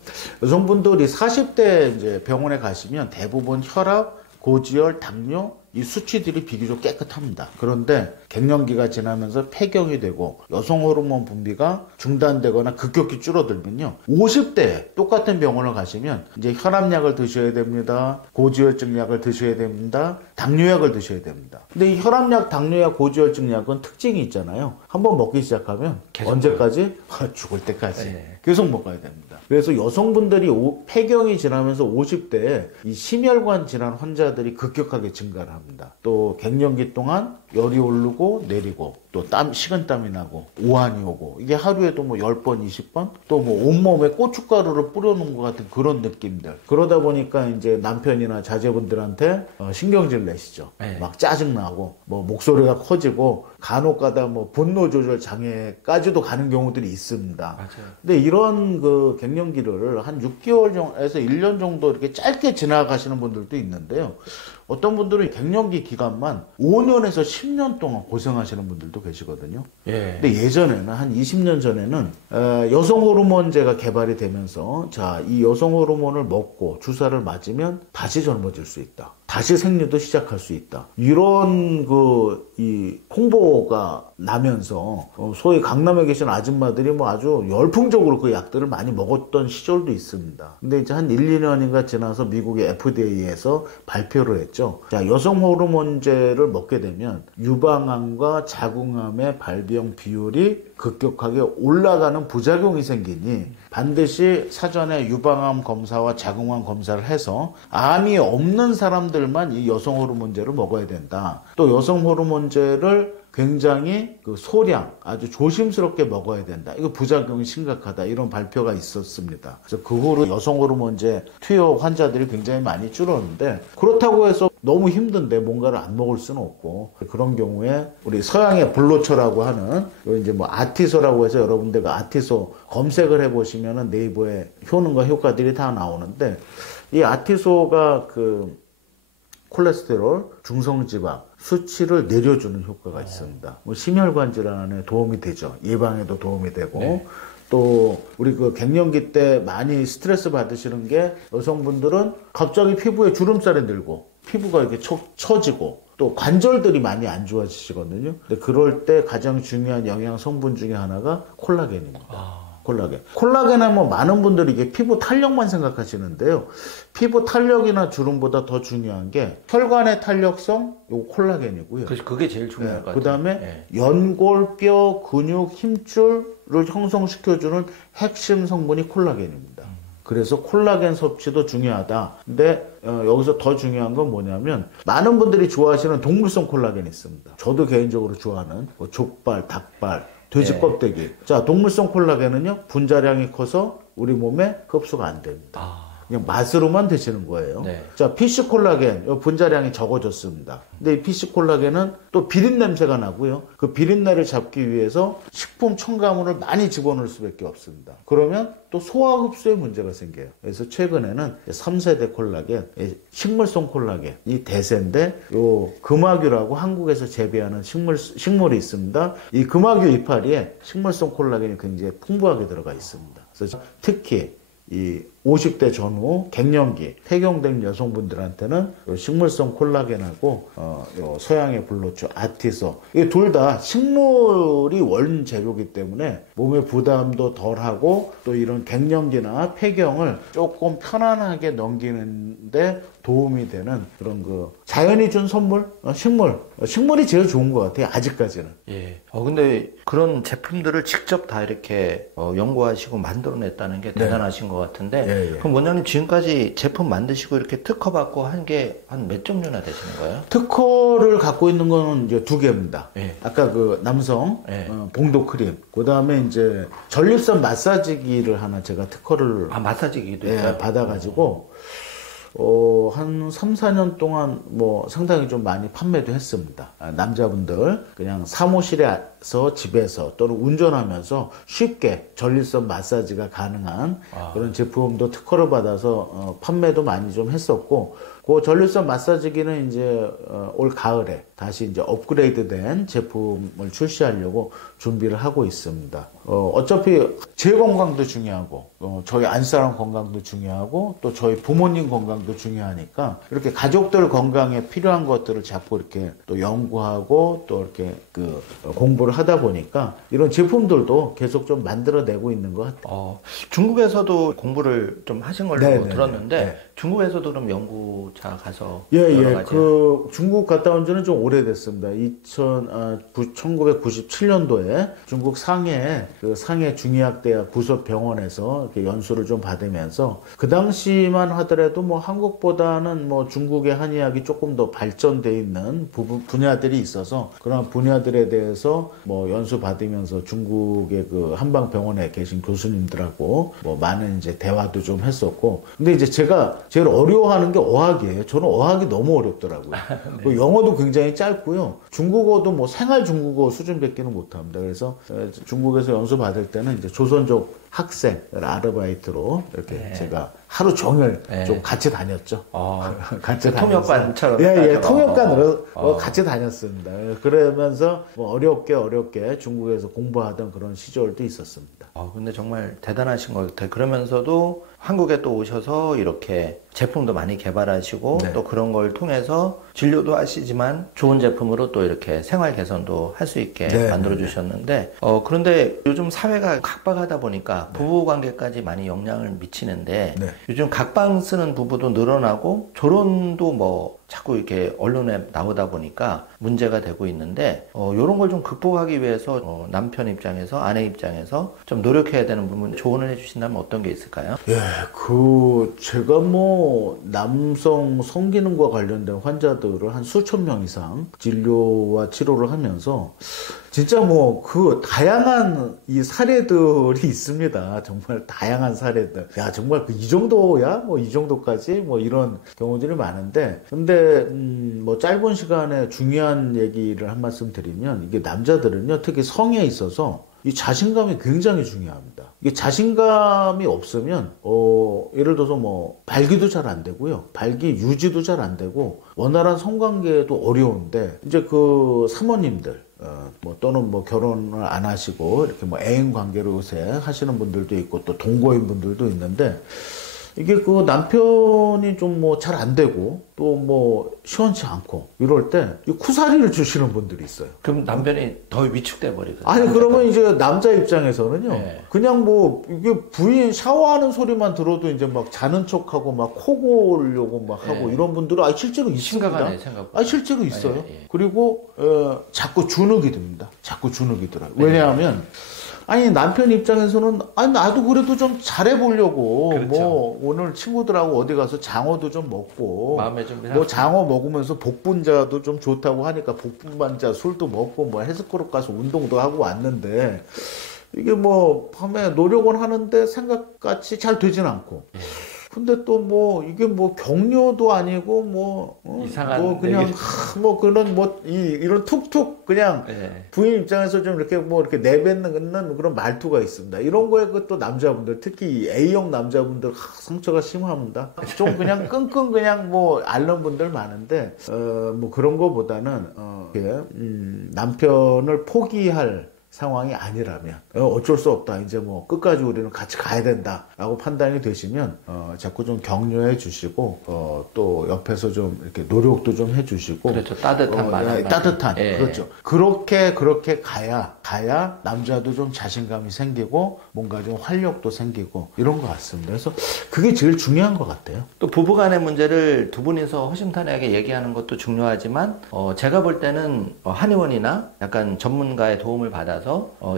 여성분들이 40대 이제 병원에 가시면 대부분 혈압, 고지혈, 당뇨 이 수치들이 비교적 깨끗합니다. 그런데 갱년기가 지나면서 폐경이 되고 여성 호르몬 분비가 중단되거나 급격히 줄어들면요. 50대 똑같은 병원을 가시면 이제 혈압약을 드셔야 됩니다. 고지혈증 약을 드셔야 됩니다. 당뇨약을 드셔야 됩니다. 근데 이 혈압약, 당뇨약, 고지혈증 약은 특징이 있잖아요. 한번 먹기 시작하면 언제까지? 죽을 때까지. 계속 먹어야 됩니다. 그래서 여성분들이 폐경이 지나면서 50대에 이 심혈관 질환 환자들이 급격하게 증가를 합니다. 또 갱년기 동안 열이 오르고 내리고 또 식은땀이 나고 오한이 오고 이게 하루에도 뭐 10번, 20번 또 뭐 온몸에 고춧가루를 뿌려놓은 것 같은 그런 느낌들. 그러다 보니까 이제 남편이나 자제분들한테 신경질 내시죠. 막 짜증나고 뭐 목소리가 커지고 간혹가다 뭐 분노 조절 장애까지도 가는 경우들이 있습니다. 맞아요. 근데 이런 그 갱년기를 한 6개월에서 1년 정도 이렇게 짧게 지나가시는 분들도 있는데요. 어떤 분들은 갱년기 기간만 5년에서 10년 동안 고생하시는 분들도 계시거든요. 근데 예전에는 한 20년 전에는 여성 호르몬제가 개발이 되면서 이 여성 호르몬을 먹고 주사를 맞으면 다시 젊어질 수 있다. 다시 생리도 시작할 수 있다. 이런 이 홍보가 나면서 소위 강남에 계신 아줌마들이 뭐 아주 열풍적으로 그 약들을 많이 먹었던 시절도 있습니다. 근데 이제 한 1, 2년인가 지나서 미국의 FDA에서 발표를 했죠. 자, 여성 호르몬제를 먹게 되면 유방암과 자궁암의 발병 비율이 급격하게 올라가는 부작용이 생기니 반드시 사전에 유방암 검사와 자궁암 검사를 해서 암이 없는 사람들만 이 여성 호르몬제를 먹어야 된다. 또 여성 호르몬제를 굉장히 그 소량 아주 조심스럽게 먹어야 된다. 이거 부작용이 심각하다. 이런 발표가 있었습니다. 그래서 그 후로 여성 호르몬제 투여 환자들이 굉장히 많이 줄었는데 그렇다고 해서 너무 힘든데 뭔가를 안 먹을 수는 없고 그런 경우에 우리 서양의 블로처라고 하는 이제 뭐 아티소라고 해서 여러분들 아티소 검색을 해보시면은 네이버에 효능과 효과들이 다 나오는데 이 아티소가 그 콜레스테롤, 중성지방 수치를 내려주는 효과가 있습니다. 뭐 심혈관 질환에 도움이 되죠. 예방에도 도움이 되고 또 우리 그 갱년기 때 많이 스트레스 받으시는 게 여성분들은 갑자기 피부에 주름살이 늘고 피부가 이렇게 처지고 또 관절들이 많이 안 좋아지시거든요. 근데 그럴 때 가장 중요한 영양 성분 중에 하나가 콜라겐입니다. 콜라겐 하면 많은 분들이 이게 피부 탄력만 생각하시는데요. 피부 탄력이나 주름보다 더 중요한 게 혈관의 탄력성, 요 콜라겐이고요. 그게 제일 중요할 것 같아요. 그 다음에 연골, 뼈, 근육, 힘줄을 형성시켜주는 핵심 성분이 콜라겐입니다. 그래서 콜라겐 섭취도 중요하다. 근데 여기서 더 중요한 건 뭐냐면 많은 분들이 좋아하시는 동물성 콜라겐이 있습니다. 저도 개인적으로 좋아하는 뭐 족발, 닭발, 돼지 껍데기. 자, 동물성 콜라겐은요, 분자량이 커서 우리 몸에 흡수가 안 됩니다. 그냥 맛으로만 드시는 거예요. 네. 자, PC 콜라겐 요 분자량이 적어졌습니다. 근데 이 PC 콜라겐은 또 비린 냄새가 나고요. 그 비린내를 잡기 위해서 식품 첨가물을 많이 집어넣을 수밖에 없습니다. 그러면 또 소화 흡수에 문제가 생겨요. 그래서 최근에는 3세대 콜라겐, 식물성 콜라겐 이 대세인데 요 금화규라고 한국에서 재배하는 식물이 있습니다. 이 금화규 이파리에 식물성 콜라겐이 굉장히 풍부하게 들어가 있습니다. 그래서 특히 이 50대 전후 갱년기 폐경된 여성분들한테는 식물성 콜라겐하고 요 서양의 블루초 아티소 이 둘 다 식물이 원재료이기 때문에 몸의 부담도 덜하고 또 이런 갱년기나 폐경을 조금 편안하게 넘기는데 도움이 되는 그런 그 자연이 준 선물 식물이 제일 좋은 것 같아요 아직까지는. 예. 근데 그런 제품들을 직접 다 이렇게 연구하시고 만들어냈다는 게 대단하신 것 같은데. 예. 그럼 원장님 지금까지 제품 만드시고 이렇게 특허 받고 한 게 한 몇 종류나 되시는 거예요? 특허를 갖고 있는 거는 이제 2개입니다. 예. 아까 그 남성 예. 봉도 크림, 그 다음에 이제 전립선 마사지기를 하나 제가 특허를 마사지기도 예, 있어요? 받아가지고 한 3, 4년 동안 뭐 상당히 좀 많이 판매도 했습니다. 남자분들 그냥 사무실에서 집에서 또는 운전하면서 쉽게 전립선 마사지가 가능한 그런 제품도 특허를 받아서 판매도 많이 좀 했었고 그 전립선 마사지기는 이제 올 가을에 다시 이제 업그레이드된 제품을 출시하려고 준비를 하고 있습니다. 어차피 제 건강도 중요하고 저희 안사람 건강도 중요하고 또 저희 부모님 건강도 중요하니까 이렇게 가족들 건강에 필요한 것들을 자꾸 이렇게 또 연구하고 또 이렇게 그 공부를 하다 보니까 이런 제품들도 계속 좀 만들어내고 있는 것 같아요. 중국에서도 공부를 좀 하신 걸로 네네네. 들었는데 네. 중국에서도 그럼 연구자 가서 예. 그 중국 갔다 온 지는 좀 오래됐습니다. 1997년도에 중국 상해 그 상해 중의학대학 구석병원에서 이렇게 연수를 좀 받으면서 그 당시만 하더라도 뭐 한국보다는 뭐 중국의 한의학이 조금 더 발전돼 있는 분야들이 있어서 그런 분야들에 대해서 뭐 연수 받으면서 중국의 그 한방병원에 계신 교수님들하고 뭐 많은 이제 대화도 좀 했었고 근데 이제 제가 제일 어려워하는 게 어학이에요. 저는 어학이 너무 어렵더라고요. 네. 영어도 굉장히 짧고요. 중국어도 뭐 생활 중국어 수준밖에는 못합니다. 그래서 중국에서 연수 받을 때는 이제 조선족 학생 아르바이트로 이렇게 네. 제가 하루 종일 네. 좀 같이 다녔죠. 같이 통역관처럼. 예, 통역관으로 같이 다녔습니다. 그러면서 뭐 어렵게 중국에서 공부하던 그런 시절도 있었습니다. 근데 정말 대단하신 것 같아요. 그러면서도 한국에 또 오셔서 이렇게 제품도 많이 개발하시고 네. 또 그런 걸 통해서 진료도 하시지만 좋은 제품으로 또 이렇게 생활 개선도 할 수 있게 네. 만들어 주셨는데 그런데 요즘 사회가 각박하다 보니까 부부 관계까지 많이 영향을 미치는데 네. 요즘 각방 쓰는 부부도 늘어나고 결혼도 뭐 자꾸 이렇게 언론에 나오다 보니까 문제가 되고 있는데 이런 걸 좀 극복하기 위해서 남편 입장에서 아내 입장에서 좀 노력해야 되는 부분 조언을 해주신다면 어떤 게 있을까요? 예, 제가 뭐 남성 성기능과 관련된 환자들을 한 수천 명 이상 진료와 치료를 하면서 진짜 뭐 그 다양한 이 사례들이 있습니다. 정말 다양한 사례들. 야 정말 이 정도야? 뭐 이 정도까지? 뭐 이런 경우들이 많은데 근데 뭐 짧은 시간에 중요한 얘기를 한 말씀 드리면 이게 남자들은요 특히 성에 있어서 이 자신감이 굉장히 중요합니다. 이게 자신감이 없으면 예를 들어서 뭐 발기도 잘 안 되고요. 발기 유지도 잘 안 되고 원활한 성관계도 어려운데 이제 그 사모님들 뭐 또는 뭐 결혼을 안 하시고 이렇게 뭐 애인 관계로 요새 하시는 분들도 있고 또 동거인 분들도 있는데 이게 그 남편이 좀 뭐 잘 안 되고 또 뭐 시원치 않고 이럴 때 쿠사리를 주시는 분들이 있어요. 그럼 남편이 더 위축돼 버리거든요. 아니 그러면 이제 남자 입장에서는요. 네. 그냥 뭐 이게 부인 샤워하는 소리만 들어도 이제 막 자는 척하고 막 코 고려고 막 하고 네. 이런 분들은 실제로 있습니다. 심각하네, 생각보다. 실제로 있어요. 예. 그리고 자꾸 주눅이 듭니다. 자꾸 주눅이 들어요. 왜냐하면 아니 남편 입장에서는 나도 그래도 좀 잘해보려고 그렇죠. 뭐 오늘 친구들하고 어디 가서 장어도 좀 먹고 마음의 준비를 뭐 장어 먹으면서 복분자도 좀 좋다고 하니까 복분반자 술도 먹고 뭐 헬스클럽 가서 운동도 하고 왔는데 이게 뭐 밤에 노력은 하는데 생각같이 잘 되진 않고 근데 또 뭐 이게 뭐 격려도 아니고 뭐 이상한 뭐 그냥 뭐 그런 뭐 이런 툭툭 그냥 네. 부인 입장에서 좀 이렇게 뭐 이렇게 내뱉는 그런 말투가 있습니다. 이런 거에 그 또 남자분들 특히 A형 남자분들 상처가 심합니다. 좀 그냥 끙끙 그냥 뭐 앓는 분들 많은데 뭐 그런 거보다는 남편을 포기할 상황이 아니라면 어쩔 수 없다. 이제 뭐 끝까지 우리는 같이 가야 된다라고 판단이 되시면 자꾸 좀 격려해 주시고 또 옆에서 좀 이렇게 노력도 좀 해주시고 그렇죠. 따뜻한 말 따뜻한 예. 그렇죠. 그렇게 가야 남자도 좀 자신감이 생기고 뭔가 좀 활력도 생기고 이런 것 같습니다. 그래서 그게 제일 중요한 것 같아요. 또 부부간의 문제를 두 분이서 허심탄회하게 얘기하는 것도 중요하지만 제가 볼 때는 한의원이나 약간 전문가의 도움을 받아서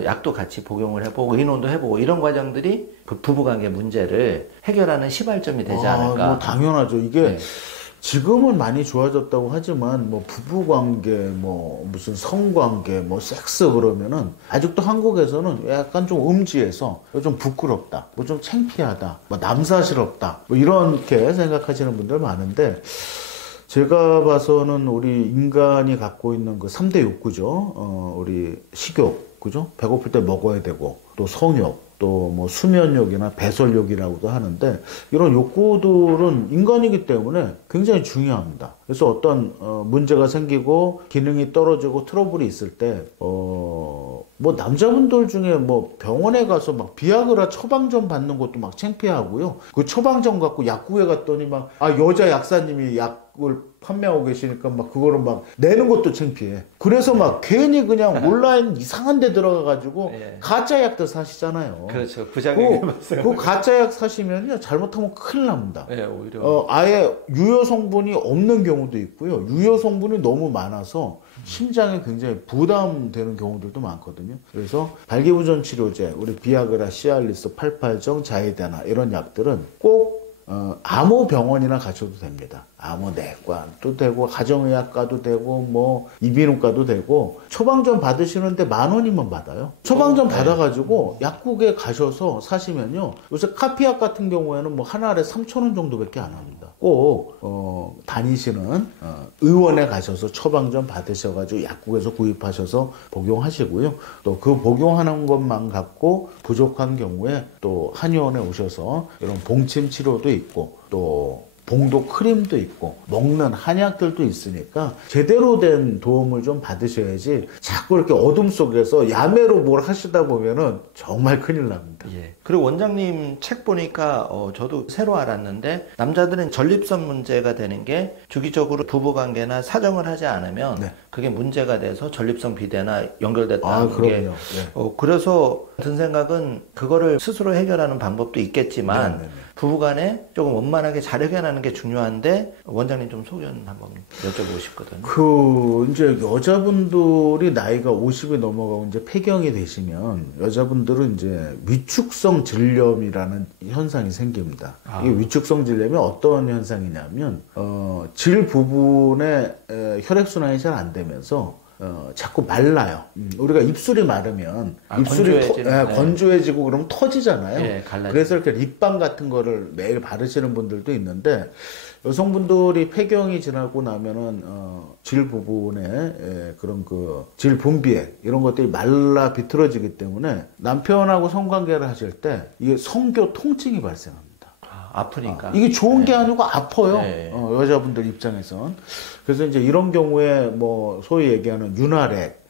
약도 같이 복용을 해보고 의논도 해보고 이런 과정들이 부부관계 문제를 해결하는 시발점이 되지 않을까. 뭐 당연하죠. 이게 네. 지금은 많이 좋아졌다고 하지만 뭐 부부관계 뭐 무슨 성관계 뭐 섹스 그러면은 아직도 한국에서는 약간 좀 음지에서 좀 부끄럽다 뭐 좀 창피하다 뭐 남사스럽다 뭐 이렇게 생각하시는 분들 많은데 제가 봐서는 우리 인간이 갖고 있는 그 3대 욕구죠. 우리 식욕, 그죠? 배고플 때 먹어야 되고, 또 성욕, 또 뭐 수면욕이나 배설욕이라고도 하는데, 이런 욕구들은 인간이기 때문에 굉장히 중요합니다. 그래서 어떤, 문제가 생기고, 기능이 떨어지고 트러블이 있을 때, 뭐 남자분들 중에 뭐 병원에 가서 막 비아그라 처방전 받는 것도 막 창피하고요. 그 처방전 갖고 약국에 갔더니 막, 여자 약사님이 약을 판매하고 계시니까 막 그거를 막 내는 것도 창피해. 그래서 막 괜히 그냥 온라인 이상한 데 들어가가지고 예. 가짜 약도 사시잖아요. 그렇죠. 부작용이 그 가짜 약 사시면요. 잘못하면 큰일 납니다. 예, 오히려. 아예 유효 성분이 없는 경우도 있고요. 유효 성분이 너무 많아서 심장에 굉장히 부담되는 경우들도 많거든요. 그래서 발기부전 치료제, 우리 비아그라, 시알리스, 팔팔정, 자이데나 이런 약들은 꼭 아무 병원이나 가셔도 됩니다. 아무 내과도 되고 가정의학과도 되고 뭐 이비인후과도 되고 처방전 받으시는데 10,000원이면 받아요. 처방전 받아가지고 약국에 가셔서 사시면요. 요새 카피약 같은 경우에는 뭐 한 알에 3,000원 정도밖에 안 합니다. 꼭 다니시는 의원에 가셔서 처방전 받으셔가지고 약국에서 구입하셔서 복용하시고요. 또 그 복용하는 것만 갖고 부족한 경우에 또 한의원에 오셔서 이런 봉침 치료도 있고 또 봉도 크림도 있고 먹는 한약들도 있으니까 제대로 된 도움을 좀 받으셔야지 자꾸 이렇게 어둠 속에서 야매로 뭘 하시다 보면은 정말 큰일 납니다. 예. 그리고 원장님 책 보니까 저도 새로 알았는데 남자들은 전립선 문제가 되는 게 주기적으로 부부관계나 사정을 하지 않으면 네. 그게 문제가 돼서 전립선 비대나 연결됐다. 그럼요. 네. 그래서 든 생각은 그거를 스스로 해결하는 방법도 있겠지만 네. 부부간에 조금 원만하게 잘 해결하는 게 중요한데 원장님 좀 소견 한번 여쭤보고 싶거든요. 이제 여자분들이 나이가 50이 넘어가고 이제 폐경이 되시면 여자분들은 이제 위축성 질염이라는 현상이 생깁니다. 이게 위축성 질염이 어떤 현상이냐면 질 부분에 혈액순환이 잘 안 되면서 자꾸 말라요. 우리가 입술이 마르면 입술이 건조해지고 그러면 터지잖아요. 예, 그래서 이렇게 립밤 같은 거를 매일 바르시는 분들도 있는데 여성분들이 폐경이 지나고 나면은 질 부분에 그런 그 질 분비액 이런 것들이 말라 비틀어지기 때문에 남편하고 성관계를 하실 때 이게 성교 통증이 발생합니다. 아프니까. 이게 좋은 게 아니고 아파요. 네. 여자분들 입장에선. 그래서 이제 이런 경우에 뭐 소위 얘기하는 윤활액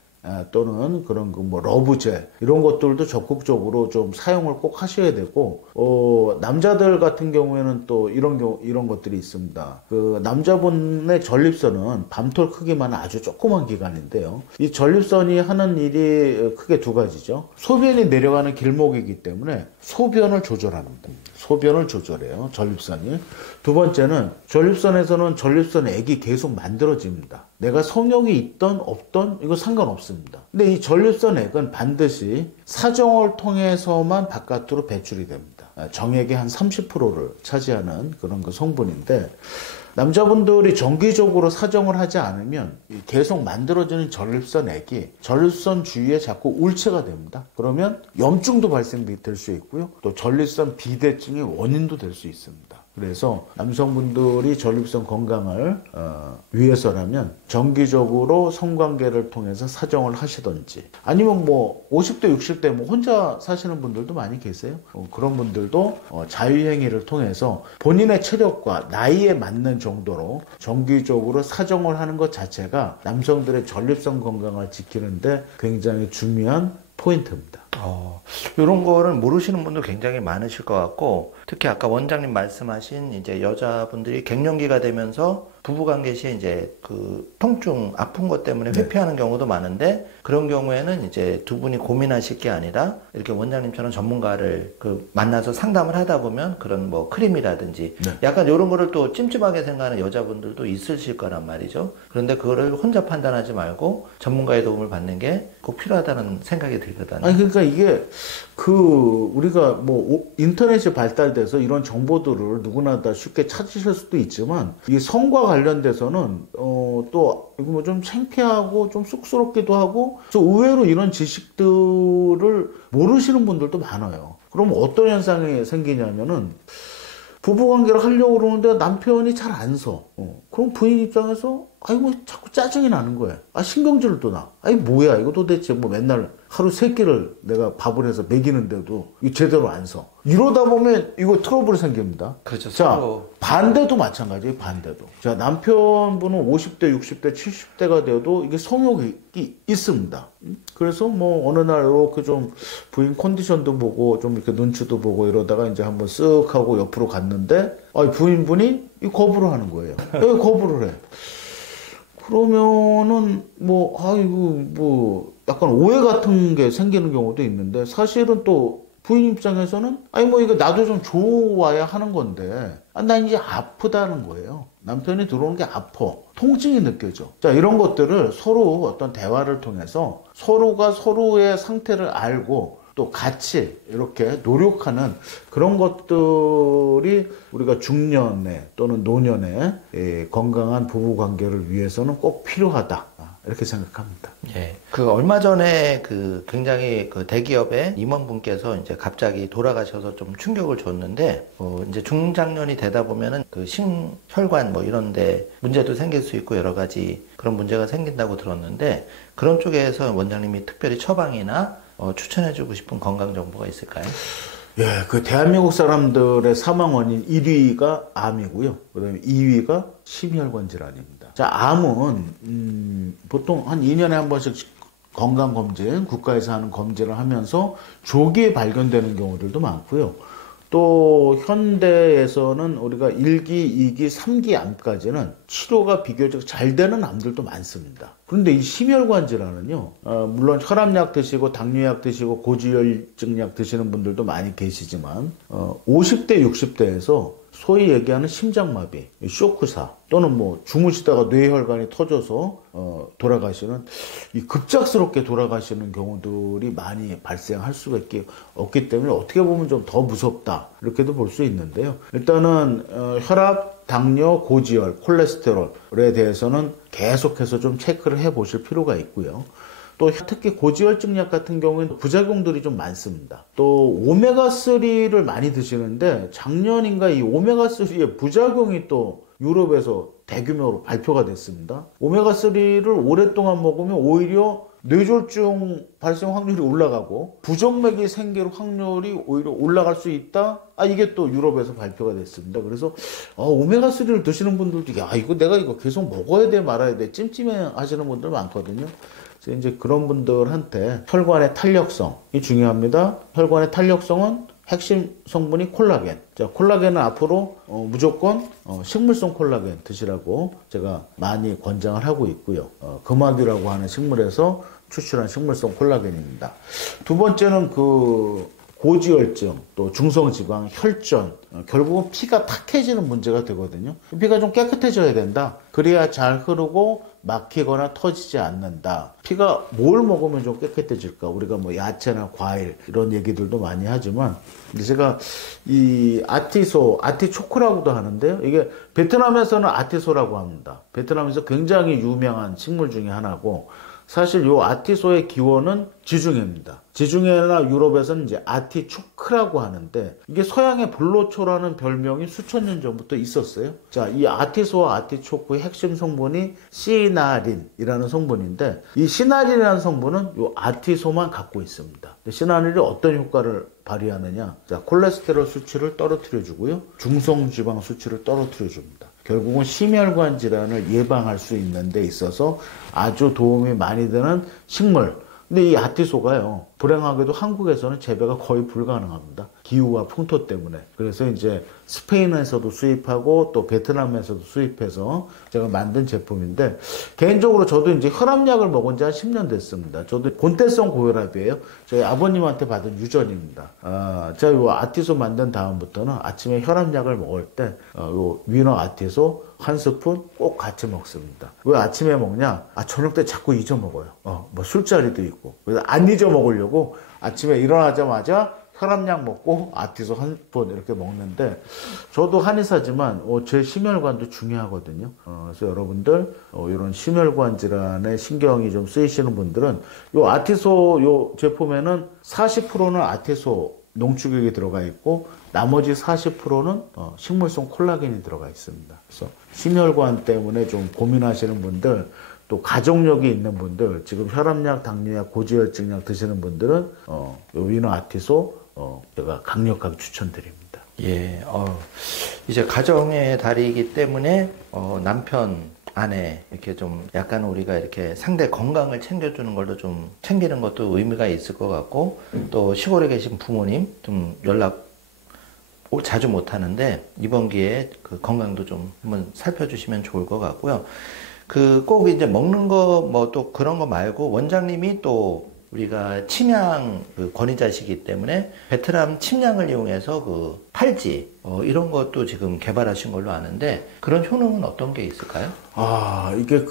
또는 그런 그 뭐 러브젤 이런 것들도 적극적으로 좀 사용을 꼭 하셔야 되고 남자들 같은 경우에는 또 이런 것들이 있습니다. 그 남자분의 전립선은 밤톨 크기만 아주 조그만 기관인데요. 이 전립선이 하는 일이 크게 두 가지죠. 소변이 내려가는 길목이기 때문에 소변을 조절합니다. 소변을 조절해요. 전립선이. 두 번째는 전립선에서는 전립선액이 계속 만들어집니다. 내가 성욕이 있던 없던 이거 상관없습니다. 근데 이 전립선액은 반드시 사정을 통해서만 바깥으로 배출이 됩니다. 정액의 한 30%를 차지하는 그런 그 성분인데 남자분들이 정기적으로 사정을 하지 않으면 계속 만들어지는 전립선액이 전립선 주위에 자꾸 울체가 됩니다. 그러면 염증도 발생될 수 있고요. 또 전립선 비대증의 원인도 될 수 있습니다. 그래서 남성분들이 전립선 건강을 위해서라면 정기적으로 성관계를 통해서 사정을 하시든지 아니면 뭐 50대 60대 뭐 혼자 사시는 분들도 많이 계세요. 그런 분들도 자유행위를 통해서 본인의 체력과 나이에 맞는 정도로 정기적으로 사정을 하는 것 자체가 남성들의 전립선 건강을 지키는데 굉장히 중요한 포인트입니다. 이런 거를 모르시는 분도 굉장히 많으실 것 같고, 특히 아까 원장님 말씀하신 이제 여자분들이 갱년기가 되면서 부부관계 시에 이제 그 통증, 아픈 것 때문에 회피하는 경우도 많은데, 그런 경우에는 이제 두 분이 고민하실 게 아니라 이렇게 원장님처럼 전문가를 만나서 상담을 하다 보면 그런 뭐 크림이라든지 약간 이런 거를 또 찜찜하게 생각하는 여자분들도 있으실 거란 말이죠. 그런데 그거를 혼자 판단하지 말고 전문가의 도움을 받는 게 꼭 필요하다는 생각이 들거든요. 아니 그러니까 이게 우리가 뭐 인터넷이 발달돼서 이런 정보들을 누구나 다 쉽게 찾으실 수도 있지만 이 성과 관련돼서는 또 이거 뭐 좀 창피하고 좀 쑥스럽기도 하고 좀 의외로 이런 지식들을 모르시는 분들도 많아요. 그럼 어떤 현상이 생기냐면은 부부관계를 하려고 그러는데 남편이 잘 안 서. 그럼 부인 입장에서 아이고 자꾸 짜증이 나는 거야. 신경질도 나. 아이 뭐야 이거 도대체 뭐 맨날 하루 3끼를 내가 밥을 해서 먹이는데도 이거 제대로 안 서. 이러다 보면 이거 트러블이 생깁니다. 그렇죠. 자, 반대도 마찬가지예요. 반대도. 자, 남편분은 50대, 60대, 70대가 돼도 이게 성욕이 있습니다. 그래서 뭐 어느 날 이렇게 좀 부인 컨디션도 보고 좀 이렇게 눈치도 보고 이러다가 이제 한번 쓱 하고 옆으로 갔는데 부인분이 이 거부를 하는 거예요. 왜 거부를 해? 그러면은 뭐 약간 오해 같은 게 생기는 경우도 있는데 사실은 또 부인 입장에서는 이거 나도 좀 좋아야 하는 건데 난 이제 아프다는 거예요. 남편이 들어오는 게 아파. 통증이 느껴져. 자, 이런 것들을 서로 어떤 대화를 통해서 서로가 서로의 상태를 알고 또 같이 이렇게 노력하는 그런 것들이 우리가 중년에 또는 노년에 건강한 부부 관계를 위해서는 꼭 필요하다. 이렇게 생각합니다. 예. 얼마 전에 굉장히 대기업의 임원분께서 이제 갑자기 돌아가셔서 좀 충격을 줬는데, 이제 중장년이 되다 보면은 심혈관 뭐 이런데 문제도 생길 수 있고 여러 가지 그런 문제가 생긴다고 들었는데, 그런 쪽에서 원장님이 특별히 처방이나 추천해주고 싶은 건강 정보가 있을까요? 예, 대한민국 사람들의 사망 원인 1위가 암이고요. 그 다음에 2위가 심혈관 질환입니다. 자, 암은, 보통 한 2년에 한 번씩 건강검진, 국가에서 하는 검진을 하면서 조기에 발견되는 경우들도 많고요. 또, 현대에서는 우리가 1기, 2기, 3기 암까지는 치료가 비교적 잘 되는 암들도 많습니다. 그런데 이 심혈관 질환은요, 물론 혈압약 드시고 당뇨약 드시고 고지혈증약 드시는 분들도 많이 계시지만 50대, 60대에서 소위 얘기하는 심장마비, 쇼크사 또는 뭐 주무시다가 뇌혈관이 터져서 돌아가시는 이 급작스럽게 돌아가시는 경우들이 많이 발생할 수가 없기 때문에 어떻게 보면 좀 더 무섭다 이렇게도 볼 수 있는데요. 일단은 혈압, 당뇨, 고지혈, 콜레스테롤에 대해서는 계속해서 좀 체크를 해 보실 필요가 있고요. 또 특히 고지혈증약 같은 경우에는 부작용들이 좀 많습니다. 또 오메가3를 많이 드시는데 작년인가 이 오메가3의 부작용이 또 유럽에서 대규모로 발표가 됐습니다. 오메가3를 오랫동안 먹으면 오히려 뇌졸중 발생 확률이 올라가고 부정맥이 생길 확률이 오히려 올라갈 수 있다. 이게 또 유럽에서 발표가 됐습니다. 그래서 오메가3를 드시는 분들도 내가 이거 계속 먹어야 돼 말아야 돼 찜찜해 하시는 분들 많거든요. 그래서 이제 그런 분들한테 혈관의 탄력성이 중요합니다. 혈관의 탄력성은 핵심 성분이 콜라겐. 자, 콜라겐은 앞으로 무조건 식물성 콜라겐 드시라고 제가 많이 권장을 하고 있고요. 금화귀라고 하는 식물에서 추출한 식물성 콜라겐입니다. 두 번째는 고지혈증, 또 중성지방, 혈전, 결국은 피가 탁해지는 문제가 되거든요. 피가 좀 깨끗해져야 된다. 그래야 잘 흐르고 막히거나 터지지 않는다. 피가 뭘 먹으면 좀 깨끗해질까? 우리가 뭐 야채나 과일 이런 얘기들도 많이 하지만 제가 이 아티초코라고도 하는데요. 이게 베트남에서는 아티소라고 합니다. 베트남에서 굉장히 유명한 식물 중에 하나고 사실 요 아티소의 기원은 지중해입니다. 지중해나 유럽에서는 이제 아티초크라고 하는데 이게 서양의 불로초라는 별명이 수천 년 전부터 있었어요. 자, 이 아티소와 아티초크의 핵심 성분이 시나린이라는 성분인데 이 시나린이라는 성분은 요 아티소만 갖고 있습니다. 시나린이 어떤 효과를 발휘하느냐? 자, 콜레스테롤 수치를 떨어뜨려 주고요. 중성지방 수치를 떨어뜨려 줍니다. 결국은 심혈관 질환을 예방할 수 있는 데 있어서 아주 도움이 많이 되는 식물. 근데 이 아티소가요, 불행하게도 한국에서는 재배가 거의 불가능합니다. 기후와 풍토 때문에. 그래서 이제 스페인에서도 수입하고 또 베트남에서도 수입해서 제가 만든 제품인데, 개인적으로 저도 이제 혈압약을 먹은 지 한 10년 됐습니다. 저도 본태성 고혈압이에요. 저희 아버님한테 받은 유전입니다. 제가 이 아티소 만든 다음부터는 아침에 혈압약을 먹을 때, 요 위너 아티소 한 스푼 꼭 같이 먹습니다. 왜 아침에 먹냐? 저녁 때 자꾸 잊어먹어요. 뭐 술자리도 있고. 그래서 안 잊어먹으려고 아침에 일어나자마자 혈압약 먹고 아티소 한 스푼 이렇게 먹는데, 저도 한의사지만 제 심혈관도 중요하거든요. 그래서 여러분들 이런 심혈관 질환에 신경이 좀 쓰이시는 분들은 요 아티소 요 제품에는 40%는 아티소 농축액이 들어가 있고 나머지 40%는 식물성 콜라겐이 들어가 있습니다. 그래서 심혈관 때문에 좀 고민하시는 분들, 또 가족력이 있는 분들, 지금 혈압약, 당뇨약, 고지혈증약 드시는 분들은 요 위너 아티소 제가 강력하게 추천드립니다. 예, 이제 가정의 달이기 때문에 남편, 아내 이렇게 좀 약간 우리가 이렇게 상대 건강을 챙겨주는 걸로 좀 챙기는 것도 의미가 있을 것 같고, 또 시골에 계신 부모님 좀 연락 자주 못 하는데 이번 기회에 그 건강도 좀 한번 살펴주시면 좋을 것 같고요. 꼭 이제 먹는 거 뭐 또 그런 거 말고 원장님이 또 우리가 침향 권위자시기 때문에 베트남 침향을 이용해서 팔찌 이런 것도 지금 개발하신 걸로 아는데, 그런 효능은 어떤 게 있을까요? 이게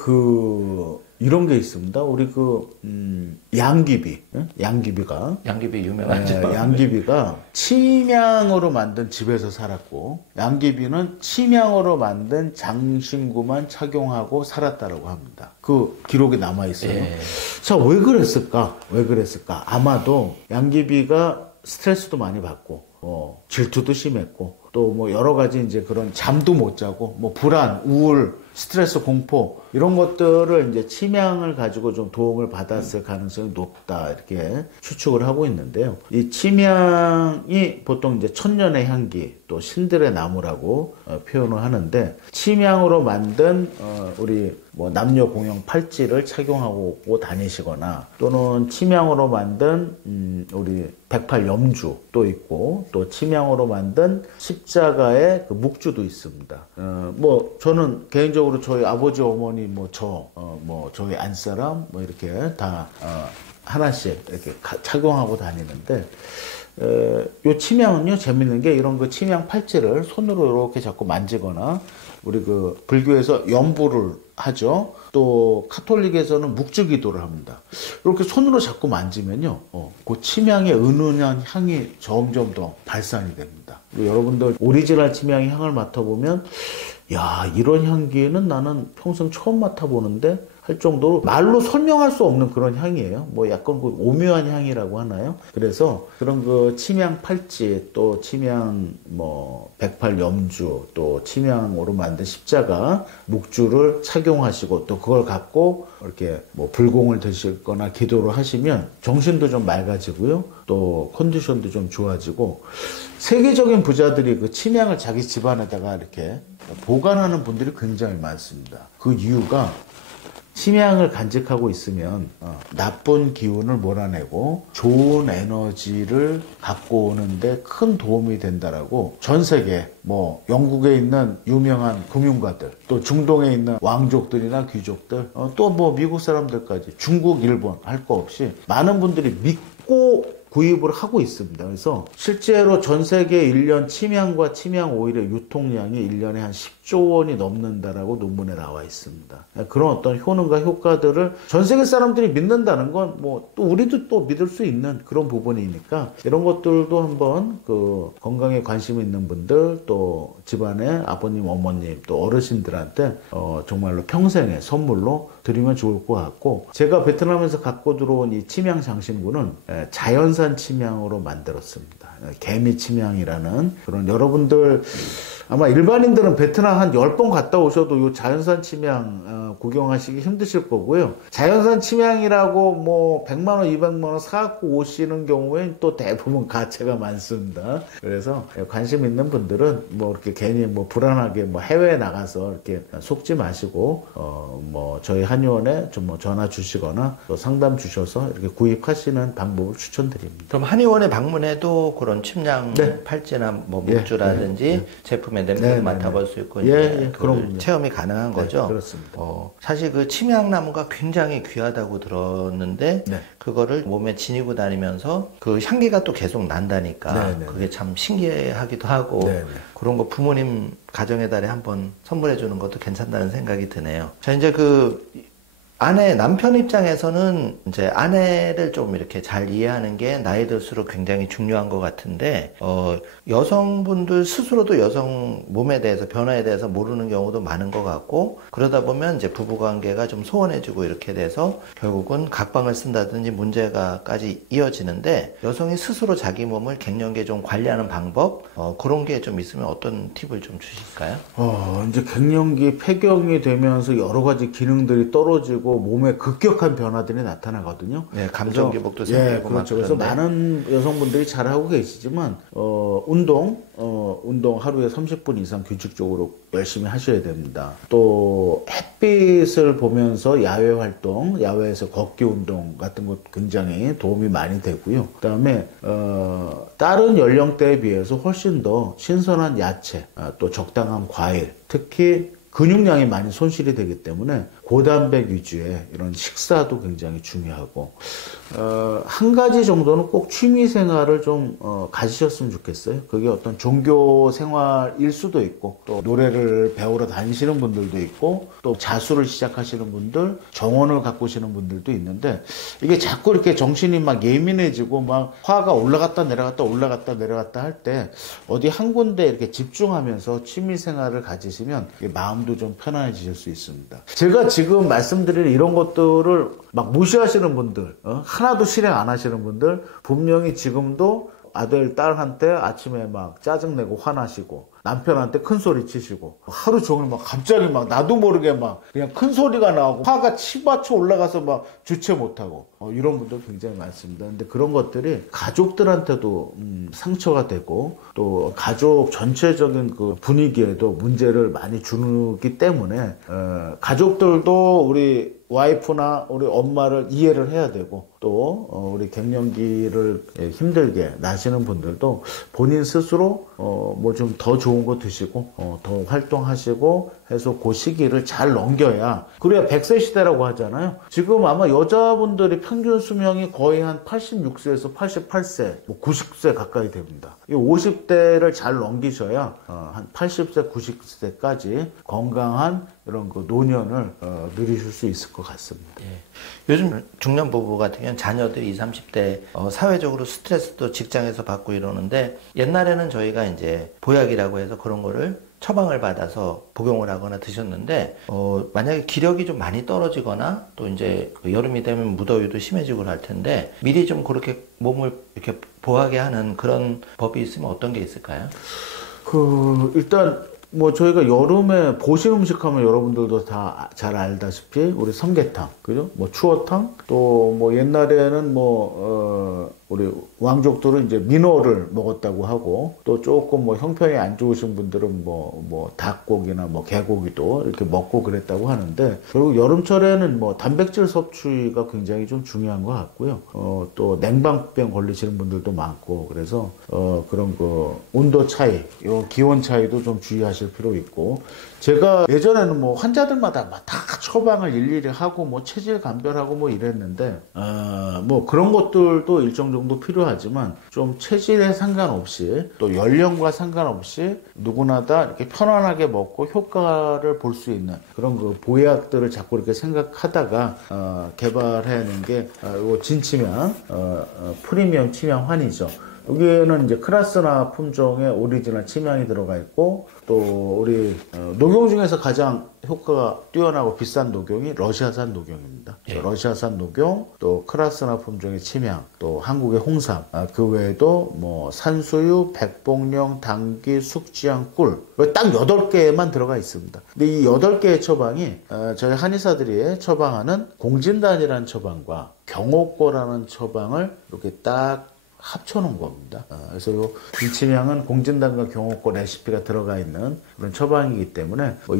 이런 게 있습니다. 우리 양귀비, 양귀비가. 양귀비 유명하죠. 양귀비가 침향으로 만든 집에서 살았고, 양귀비는 침향으로 만든 장신구만 착용하고 살았다라고 합니다. 그 기록이 남아있어요. 예. 자, 왜 그랬을까? 아마도 양귀비가 스트레스도 많이 받고, 질투도 심했고, 또 여러 가지 이제 그런 잠도 못 자고, 불안, 우울, 스트레스, 공포, 이런 것들을 이제 침향을 가지고 좀 도움을 받았을 가능성이 높다, 이렇게 추측을 하고 있는데요. 이 침향이 보통 이제 천년의 향기, 또 신들의 나무라고 표현을 하는데, 침향으로 만든, 우리 남녀 공용 팔찌를 착용하고 다니시거나, 또는 침향으로 만든, 우리 108염주도 있고, 또 침향으로 만든 십자가의 묵주도 있습니다. 저는 개인적으로 저희 아버지, 어머니, 저희 안사람, 이렇게 다, 하나씩 이렇게 착용하고 다니는데, 요 침향은요, 재밌는 게 이런 침향 팔찌를 손으로 이렇게 자꾸 만지거나, 우리 불교에서 염불을 하죠. 또 카톨릭에서는 묵주기도를 합니다. 이렇게 손으로 자꾸 만지면요, 그 침향의 은은한 향이 점점 더 발산이 됩니다. 그리고 여러분들 오리지널 침향의 향을 맡아보면, 야, 이런 향기는 나는 평생 처음 맡아보는데 할 정도로 말로 설명할 수 없는 그런 향이에요. 약간 오묘한 향이라고 하나요? 그래서 그런 침향 팔찌, 또 침향 108염주, 또 침향으로 만든 십자가 묵주를 착용하시고, 또 그걸 갖고 이렇게 불공을 드시거나 기도를 하시면 정신도 좀 맑아지고요, 또 컨디션도 좀 좋아지고, 세계적인 부자들이 침향을 자기 집안에다가 이렇게 보관하는 분들이 굉장히 많습니다. 그 이유가 침향을 간직하고 있으면 나쁜 기운을 몰아내고 좋은 에너지를 갖고 오는데 큰 도움이 된다라고 전 세계 영국에 있는 유명한 금융가들, 또 중동에 있는 왕족들이나 귀족들, 또 미국 사람들까지, 중국, 일본 할 거 없이 많은 분들이 믿고 구입을 하고 있습니다. 그래서 실제로 전 세계 1년 침향과 침향 오일의 유통량이 1년에 한 10조 원이 넘는다라고 논문에 나와 있습니다. 그런 어떤 효능과 효과들을 전 세계 사람들이 믿는다는 건 뭐 또 우리도 또 믿을 수 있는 그런 부분이니까 이런 것들도 한번 그 건강에 관심 있는 분들 또 집안의 아버님, 어머님 또 어르신들한테 정말로 평생의 선물로 드리면 좋을 것 같고 제가 베트남에서 갖고 들어온 이 침향 장신구는 자연산 침향으로 만들었습니다. 개미 침향이라는 그런 여러분들 아마 일반인들은 베트남 한 10번 갔다 오셔도 이 자연산 침향 구경하시기 힘드실 거고요. 자연산 침향이라고 뭐 100만 원, 200만 원 사갖고 오시는 경우엔 또 대부분 가채가 많습니다. 그래서 관심 있는 분들은 뭐 이렇게 괜히 뭐 불안하게 뭐 해외에 나가서 이렇게 속지 마시고 뭐 저희 한의원에 좀 뭐 전화 주시거나 또 상담 주셔서 이렇게 구입하시는 방법을 추천드립니다. 그럼 한의원에 방문해도 그런 침량 팔찌나 뭐 묵주라든지 제품의 냄새를 맡아볼 수 있고 그런 체험이 가능한 거죠. 그렇습니다. 사실 그 침향나무가 굉장히 귀하다고 들었는데 그거를 몸에 지니고 다니면서 그 향기가 또 계속 난다니까 그게 참 신기하기도 하고 그런 거 부모님 가정의 달에 한번 선물해 주는 것도 괜찮다는 생각이 드네요. 자, 이제 그 남편 입장에서는 이제 아내를 좀 이렇게 잘 이해하는 게 나이 들수록 굉장히 중요한 것 같은데, 여성분들 스스로도 여성 몸에 대해서, 변화에 대해서 모르는 경우도 많은 것 같고, 그러다 보면 이제 부부관계가 좀 소원해지고 이렇게 돼서 결국은 각방을 쓴다든지 문제가까지 이어지는데, 여성이 스스로 자기 몸을 갱년기에 좀 관리하는 방법, 그런 게 좀 있으면 어떤 팁을 좀 주실까요? 이제 갱년기 폐경이 되면서 여러 가지 기능들이 떨어지고 몸에 급격한 변화들이 나타나거든요. 네, 감정 기복도 생기고 그렇죠. 그래서 많은 여성분들이 잘하고 계시지만 운동 하루에 30분 이상 규칙적으로 열심히 하셔야 됩니다. 또 햇빛을 보면서 야외 활동, 야외에서 걷기 운동 같은 것 굉장히 도움이 많이 되고요. 그다음에 다른 연령대에 비해서 훨씬 더 신선한 야채, 또 적당한 과일, 특히 근육량이 많이 손실이 되기 때문에 고단백 위주의 이런 식사도 굉장히 중요하고 한 가지 정도는 꼭 취미 생활을 좀 가지셨으면 좋겠어요. 그게 어떤 종교 생활일 수도 있고 또 노래를 배우러 다니시는 분들도 있고 또 자수를 시작하시는 분들, 정원을 가꾸시는 분들도 있는데 이게 자꾸 이렇게 정신이 막 예민해지고 막 화가 올라갔다 내려갔다 할 때 어디 한 군데 이렇게 집중하면서 취미 생활을 가지시면 마음도 좀 편안해지실 수 있습니다. 제가 지금 말씀드린 이런 것들을 막 무시하시는 분들, 하나도 실행 안 하시는 분들, 분명히 지금도 아들, 딸한테 아침에 막 짜증내고 화나시고, 남편한테 큰 소리 치시고, 하루 종일 막 갑자기 막 나도 모르게 막 그냥 큰 소리가 나오고, 화가 치받쳐 올라가서 막 주체 못하고, 이런 분들 굉장히 많습니다. 근데 그런 것들이 가족들한테도 상처가 되고, 또 가족 전체적인 그 분위기에도 문제를 많이 주기 때문에, 가족들도 우리 와이프나 우리 엄마를 이해를 해야 되고 또 우리 갱년기를 힘들게 나시는 분들도 본인 스스로 뭐 좀 더 좋은 거 드시고 더 활동하시고 해서 그 시기를 잘 넘겨야 그래야 100세 시대라고 하잖아요. 지금 아마 여자분들이 평균 수명이 거의 한 86세에서 88세, 뭐 90세 가까이 됩니다. 이 50대를 잘 넘기셔야 한 80세, 90세까지 건강한 이런 그 노년을 누리실 수 있을 것 같습니다. 요즘 중년 부부 같은 경우는 자녀들이 20, 30대 사회적으로 스트레스도 직장에서 받고 이러는데 옛날에는 저희가 이제 보약이라고 해서 그런 거를 처방을 받아서 복용을 하거나 드셨는데 만약에 기력이 좀 많이 떨어지거나 또 이제 그 여름이 되면 무더위도 심해지고 할 텐데 미리 좀 그렇게 몸을 이렇게 보하게 하는 그런 법이 있으면 어떤 게 있을까요? 일단 뭐 저희가 여름에 보신 음식 하면 여러분들도 다 잘 알다시피 우리 삼계탕, 그죠? 뭐 추어탕, 또 뭐 옛날에는 우리 왕족들은 이제 민어를 먹었다고 하고 또 조금 뭐 형편이 안 좋으신 분들은 뭐 닭고기나 뭐 개고기도 이렇게 먹고 그랬다고 하는데 그리고 여름철에는 뭐 단백질 섭취가 굉장히 좀 중요한 것 같고요. 또 냉방병 걸리시는 분들도 많고 그래서 그런 그 온도 차이, 요 기온 차이도 좀 주의하실 필요 있고 제가 예전에는 뭐 환자들마다 막 다 처방을 일일이 하고 뭐 체질 감별하고 뭐 이랬는데 뭐 그런 것들도 일정 정도 필요하지만 좀 체질에 상관없이 또 연령과 상관없이 누구나 다 이렇게 편안하게 먹고 효과를 볼 수 있는 그런 그 보약들을 자꾸 이렇게 생각하다가 개발해낸 게 요 진치명 프리미엄 치명 환이죠. 여기에는 이제 크라스나 품종의 오리지널 치명이 들어가 있고 또 우리 녹용 중에서 가장 효과가 뛰어나고 비싼 녹용이 러시아산 녹용입니다. 예. 러시아산 녹용, 또 크라스나 품종의 치명, 또 한국의 홍삼, 그 외에도 뭐 산수유, 백봉령, 당귀, 숙지향, 꿀 딱 8개만 들어가 있습니다. 근데 이 8개의 처방이 저희 한의사들이 처방하는 공진단이라는 처방과 경옥고라는 처방을 이렇게 딱 합쳐놓은 겁니다. 그래서 요 진치명은 공진단과 경옥고 레시피가 들어가 있는 그런 처방이기 때문에 뭐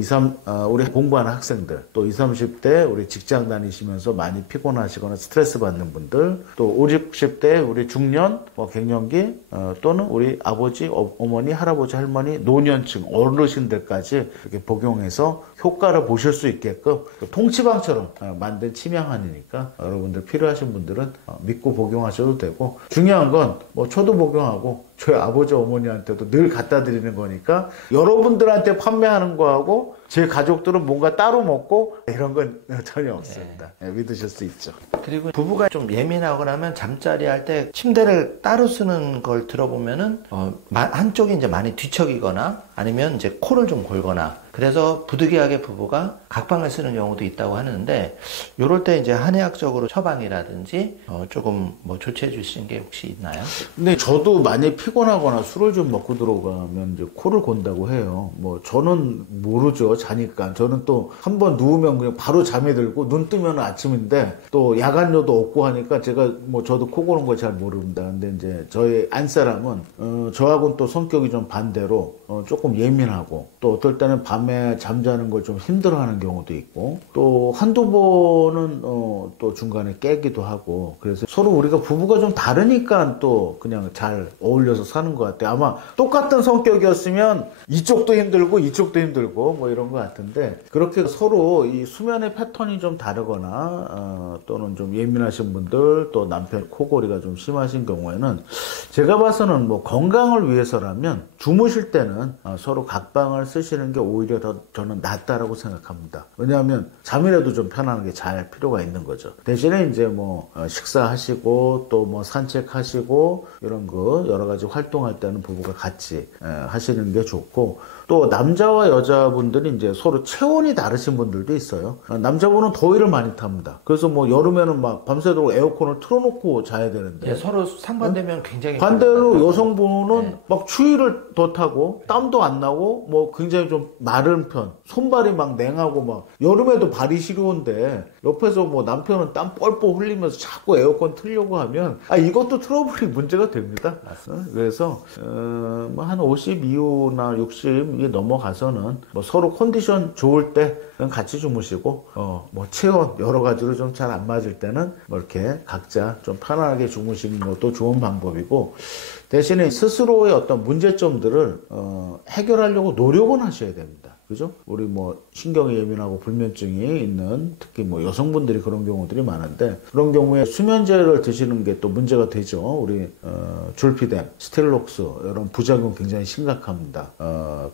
우리 공부하는 학생들, 또 20, 30대 우리 직장 다니시면서 많이 피곤하시거나 스트레스 받는 분들, 또 50, 60대 우리 중년, 뭐 갱년기, 또는 우리 아버지, 어머니, 할아버지, 할머니, 노년층, 어르신들까지 이렇게 복용해서 효과를 보실 수 있게끔 통치방처럼 만든 치명환이니까 여러분들 필요하신 분들은 믿고 복용하셔도 되고, 중요한 건 뭐 저도 복용하고 저희 아버지 어머니한테도 늘 갖다 드리는 거니까 여러분들한테 판매하는 거하고 제 가족들은 뭔가 따로 먹고 이런 건 전혀 없습니다. 네, 믿으실 수 있죠. 그리고 부부가 좀 예민하거나 하면 잠자리 할 때 침대를 따로 쓰는 걸 들어보면은 한쪽이 이제 많이 뒤척이거나 아니면 이제 코를 좀 골거나 그래서 부득이하게 부부가 각방을 쓰는 경우도 있다고 하는데 요럴 때 이제 한의학적으로 처방이라든지 조금 뭐 조치해 주시는 게 혹시 있나요? 근데 저도 많이 피곤하거나 술을 좀 먹고 들어가면 이제 코를 곤다고 해요. 뭐 저는 모르죠. 자니까. 저는 또 한번 누우면 그냥 바로 잠이 들고 눈 뜨면 아침인데 또 야간료도 없고 하니까 제가 뭐 저도 코 고는 거 잘 모릅니다. 근데 이제 저희 안사람은 저하고는 또 성격이 좀 반대로 조금 예민하고 또 어떨 때는 밤에 잠자는 걸 좀 힘들어하는 경우도 있고 또 한두 번은 또 중간에 깨기도 하고 그래서 서로 우리가 부부가 좀 다르니까 또 그냥 잘 어울려서 사는 것 같아요. 아마 똑같은 성격이었으면 이쪽도 힘들고 이쪽도 힘들고 뭐 이런 것 같은데 그렇게 서로 이 수면의 패턴이 좀 다르거나 또는 좀 예민하신 분들 또 남편 코골이가 좀 심하신 경우에는 제가 봐서는 뭐 건강을 위해서라면 주무실 때는 서로 각방을 쓰시는 게 오히려 더 저는 낫다라고 생각합니다. 왜냐하면 잠이라도 좀 편안하게 잘 필요가 있는 거죠. 대신에 이제 뭐 식사하시고 또 뭐 산책하시고 이런 거 여러 가지 활동할 때는 부부가 같이 하시는 게 좋고 또 남자와 여자분들이 이제 서로 체온이 다르신 분들도 있어요. 남자분은 더위를 많이 탑니다. 그래서 뭐 여름에는 막 밤새도록 에어컨을 틀어놓고 자야 되는데 예, 서로 상반되면 굉장히 반대로 여성분은 막 추위를 더 타고 땀도 안 나고 뭐 굉장히 좀 마른 편, 손발이 막 냉하고 막 여름에도 발이 시려운데 옆에서 뭐 남편은 땀 뻘뻘 흘리면서 자꾸 에어컨 틀려고 하면 이것도 트러블이 문제가 됩니다. 그래서 뭐 한 50 이후나 60 이게 넘어가서는 뭐 서로 컨디션 좋을 때 같이 주무시고 뭐 체온 여러 가지로 좀 잘 안 맞을 때는 뭐 이렇게 각자 좀 편안하게 주무시는 것도 좋은 방법이고 대신에 스스로의 어떤 문제점들을 해결하려고 노력은 하셔야 됩니다. 그죠? 우리 뭐 신경이 예민하고 불면증이 있는 특히 뭐 여성분들이 그런 경우들이 많은데 그런 경우에 수면제를 드시는 게 또 문제가 되죠. 우리 줄피뎀, 스텔록스 이런 부작용 굉장히 심각합니다.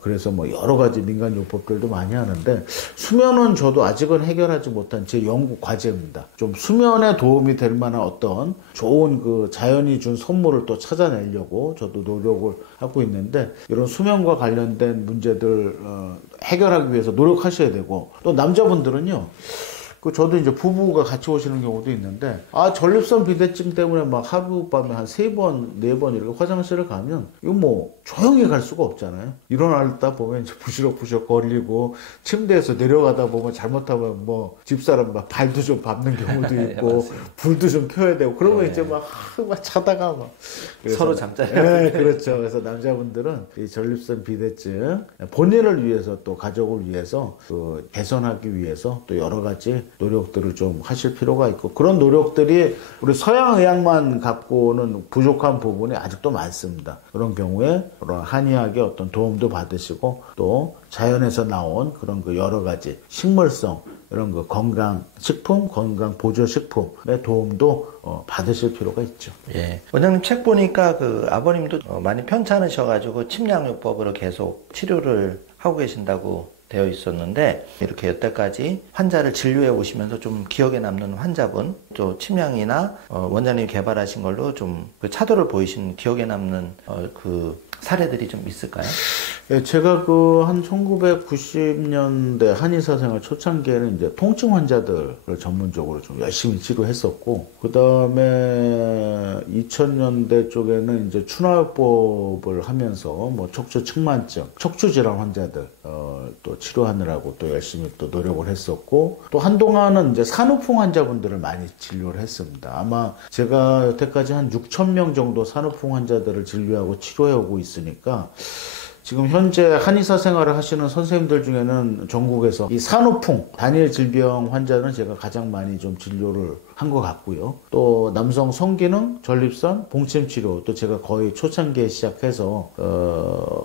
그래서 뭐 여러 가지 민간 요법들도 많이 하는데 수면은 저도 아직은 해결하지 못한 제 연구 과제입니다. 좀 수면에 도움이 될 만한 어떤 좋은 그 자연이 준 선물을 또 찾아내려고 저도 노력을 하고 있는데 이런 수면과 관련된 문제들 해결하기 위해서 노력하셔야 되고 또 남자분들은요. 저도 이제 부부가 같이 오시는 경우도 있는데 전립선 비대증 때문에 막 하룻밤에 한 3번, 4번 이렇게 화장실을 가면 이거 뭐 조용히 갈 수가 없잖아요. 일어나다 보면 이제 부시럭부시럭 거리고 침대에서 내려가다 보면 잘못하면 뭐 집사람 막 발도 좀 밟는 경우도 있고 불도 좀 켜야 되고 그러면 이제 막 자다가 막 서로 잠자리. 네, 그렇죠. 그래서 남자분들은 이 전립선 비대증 본인을 위해서 또 가족을 위해서 개선하기 위해서 또 여러 가지 노력들을 좀 하실 필요가 있고 그런 노력들이 우리 서양의학만 갖고는 부족한 부분이 아직도 많습니다. 그런 경우에 그런 한의학의 어떤 도움도 받으시고 또 자연에서 나온 그런 그 여러 가지 식물성 이런 그 건강식품, 건강보조식품의 도움도 받으실 필요가 있죠. 예. 원장님 책 보니까 그 아버님도 많이 편찮으셔가지고 침량요법으로 계속 치료를 하고 계신다고 되어 있었는데, 이렇게 여태까지 환자를 진료해 오시면서 좀 기억에 남는 환자분, 또 침량이나 원장님이 개발하신 걸로 좀 그 차도를 보이신 기억에 남는 그 사례들이 좀 있을까요? 예, 제가 그 한 1990년대 한의사 생활 초창기에는 이제 통증 환자들을 전문적으로 좀 열심히 치료했었고, 그 다음에 2000년대 쪽에는 이제 추나요법을 하면서 뭐 척추 측만증, 척추 질환 환자들 또 치료하느라고 또 열심히 또 노력을 했었고, 또 한동안은 이제 산후풍 환자분들을 많이 진료를 했습니다. 아마 제가 여태까지 한 6,000명 정도 산후풍 환자들을 진료하고 치료해 오고 있으니까, 지금 현재 한의사 생활을 하시는 선생님들 중에는 전국에서 이 산후풍, 단일 질병 환자는 제가 가장 많이 좀 진료를 한 것 같고요. 또 남성 성기능, 전립선, 봉침 치료, 또 제가 거의 초창기에 시작해서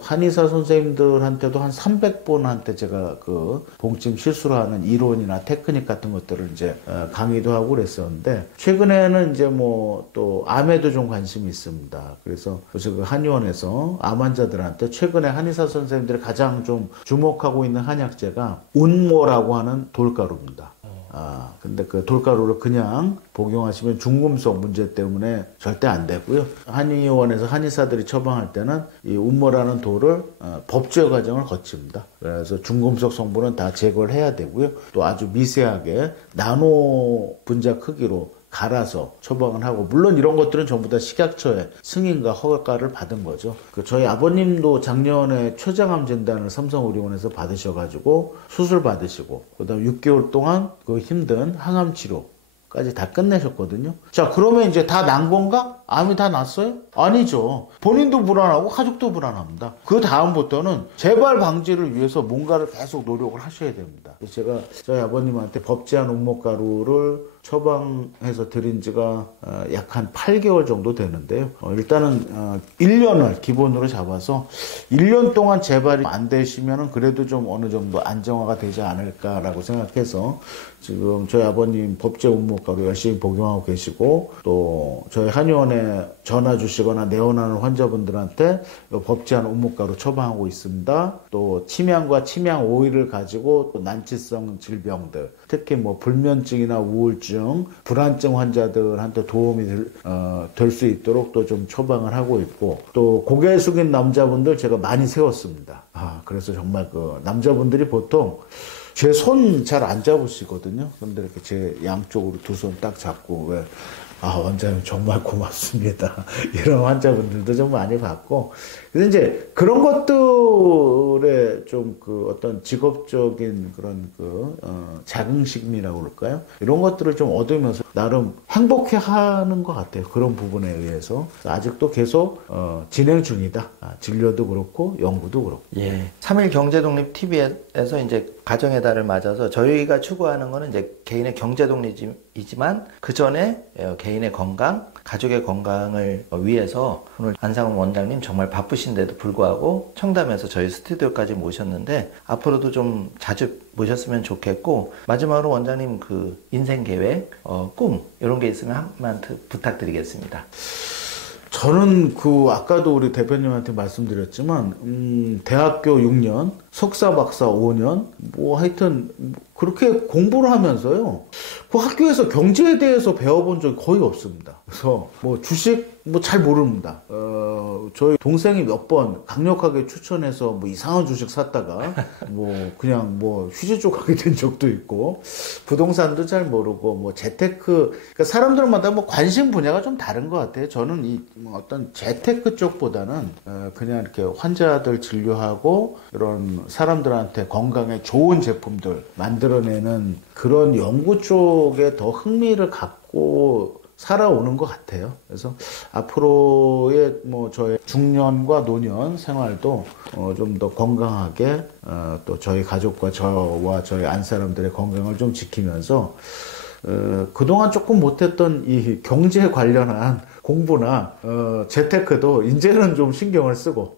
한의사 선생님들한테도 한 300분한테 제가 그 봉침 실수를 하는 이론이나 테크닉 같은 것들을 이제 강의도 하고 그랬었는데, 최근에는 이제 뭐 또 암에도 좀 관심이 있습니다. 그래서 제가 한의원에서 암 환자들한테 최근에 한의사 선생님들이 가장 좀 주목하고 있는 한약재가 운모라고 하는 돌가루입니다. 근데 그 돌가루를 그냥 복용하시면 중금속 문제 때문에 절대 안 되고요. 한의원에서 한의사들이 처방할 때는 이 운모라는 돌을 법제 과정을 거칩니다. 그래서 중금속 성분은 다 제거를 해야 되고요. 또 아주 미세하게 나노 분자 크기로 갈아서 처방을 하고, 물론 이런 것들은 전부 다 식약처의 승인과 허가를 받은 거죠. 저희 아버님도 작년에 췌장암 진단을 삼성의료원에서 받으셔가지고 수술 받으시고, 그다음 6개월 동안 그 힘든 항암 치료까지 다 끝내셨거든요. 자, 그러면 이제 다 난 건가? 암이 다 났어요? 아니죠. 본인도 불안하고 가족도 불안합니다. 그 다음부터는 재발 방지를 위해서 뭔가를 계속 노력을 하셔야 됩니다. 제가 저희 아버님한테 법제한 운목가루를 처방해서 드린 지가 약 한 8개월 정도 되는데요. 일단은 1년을 기본으로 잡아서 1년 동안 재발이 안 되시면은 그래도 좀 어느 정도 안정화가 되지 않을까라고 생각해서 지금 저희 아버님 법제 운목가루 열심히 복용하고 계시고, 또 저희 한의원에 전화 주시거나 내원하는 환자분들한테 법제한 운목가루 처방하고 있습니다. 또 침향과 침향 오일을 가지고 또 난치성 질병들, 특히 뭐 불면증이나 우울증, 불안증 환자들한테 도움이 될 수 있도록 또 좀 처방을 하고 있고, 또 고개 숙인 남자분들 제가 많이 세웠습니다. 그래서 정말 그 남자분들이 보통 제 손 잘 안 잡으시거든요. 근데 이렇게 제 양쪽으로 두 손 딱 잡고, 왜 원장님 정말 고맙습니다, 이런 환자분들도 좀 많이 봤고, 그래서 이제 그런 것들에 좀 그 어떤 직업적인 그런 그 자긍심이라고 그럴까요? 이런 것들을 좀 얻으면서 나름 행복해 하는 것 같아요. 그런 부분에 의해서 아직도 계속 진행 중이다. 진료도 그렇고 연구도 그렇고. 예. 3일 경제독립 TV에서 이제 가정의 달을 맞아서 저희가 추구하는 거는 이제 개인의 경제 독립이지만 그 전에 개인의 건강, 가족의 건강을 위해서 오늘 안상훈 원장님 정말 바쁘신데도 불구하고 청담에서 저희 스튜디오까지 모셨는데, 앞으로도 좀 자주 모셨으면 좋겠고, 마지막으로 원장님 그 인생 계획, 꿈 이런 게 있으면 한번 부탁드리겠습니다. 저는 아까도 우리 대표님한테 말씀드렸지만, 대학교 6년, 석사, 박사 5년, 뭐 하여튼, 그렇게 공부를 하면서요, 그 학교에서 경제에 대해서 배워본 적이 거의 없습니다. 그래서 뭐 주식 뭐 잘 모릅니다. 저희 동생이 몇 번 강력하게 추천해서 뭐 이상한 주식 샀다가 뭐 그냥 뭐 휴지 조각이 된 적도 있고, 부동산도 잘 모르고, 뭐 재테크, 그러니까 사람들마다 뭐 관심 분야가 좀 다른 것 같아요. 저는 이 어떤 재테크 쪽보다는 그냥 이렇게 환자들 진료하고 이런 사람들한테 건강에 좋은 제품들 만들어내는 그런 연구 쪽에 더 흥미를 갖고 살아오는 것 같아요. 그래서 앞으로의 뭐 저의 중년과 노년 생활도 좀 더 건강하게, 또 저희 가족과 저와 저희 안 사람들의 건강을 좀 지키면서 그동안 조금 못했던 이 경제 관련한 공부나 재테크도 이제는 좀 신경을 쓰고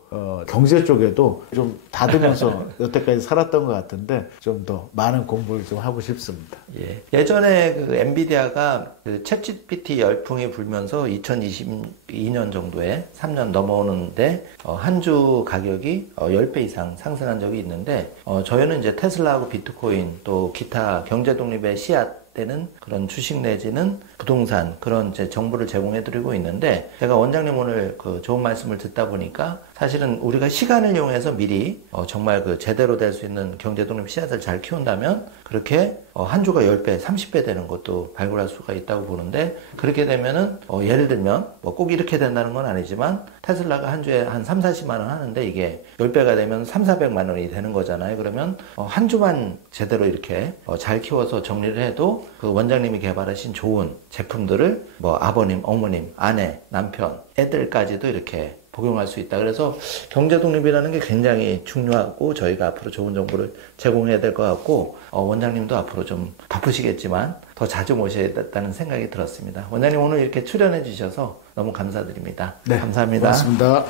경제 쪽에도 좀 다듬어서 여태까지 살았던 것 같은데 좀 더 많은 공부를 좀 하고 싶습니다. 예. 예전에 그 엔비디아가 그 챗GPT 열풍이 불면서 2022년 정도에 3년 넘어오는데 한 주 가격이 10배 이상 상승한 적이 있는데 저희는 이제 테슬라하고 비트코인 또 기타 경제 독립의 씨앗 때는 그런 주식 내지는 부동산 그런 이제 정보를 제공해 드리고 있는데 제가 원장님 오늘 그 좋은 말씀을 듣다 보니까 사실은 우리가 시간을 이용해서 미리 정말 그 제대로 될 수 있는 경제 독립 씨앗을 잘 키운다면 그렇게 한 주가 10배, 30배 되는 것도 발굴할 수가 있다고 보는데 그렇게 되면은 예를 들면 뭐 꼭 이렇게 된다는 건 아니지만 테슬라가 한 주에 한 3, 40만 원 하는데 이게 10배가 되면 3, 400만 원이 되는 거잖아요. 그러면 한 주만 제대로 이렇게 잘 키워서 정리를 해도 그 원장님이 개발하신 좋은 제품들을 뭐 아버님, 어머님, 아내, 남편, 애들까지도 이렇게 복용할 수 있다. 그래서 경제 독립이라는 게 굉장히 중요하고 저희가 앞으로 좋은 정보를 제공해야 될 것 같고 원장님도 앞으로 좀 바쁘시겠지만 더 자주 모셔야겠다는 생각이 들었습니다. 원장님 오늘 이렇게 출연해 주셔서 너무 감사드립니다. 네, 감사합니다. 고맙습니다.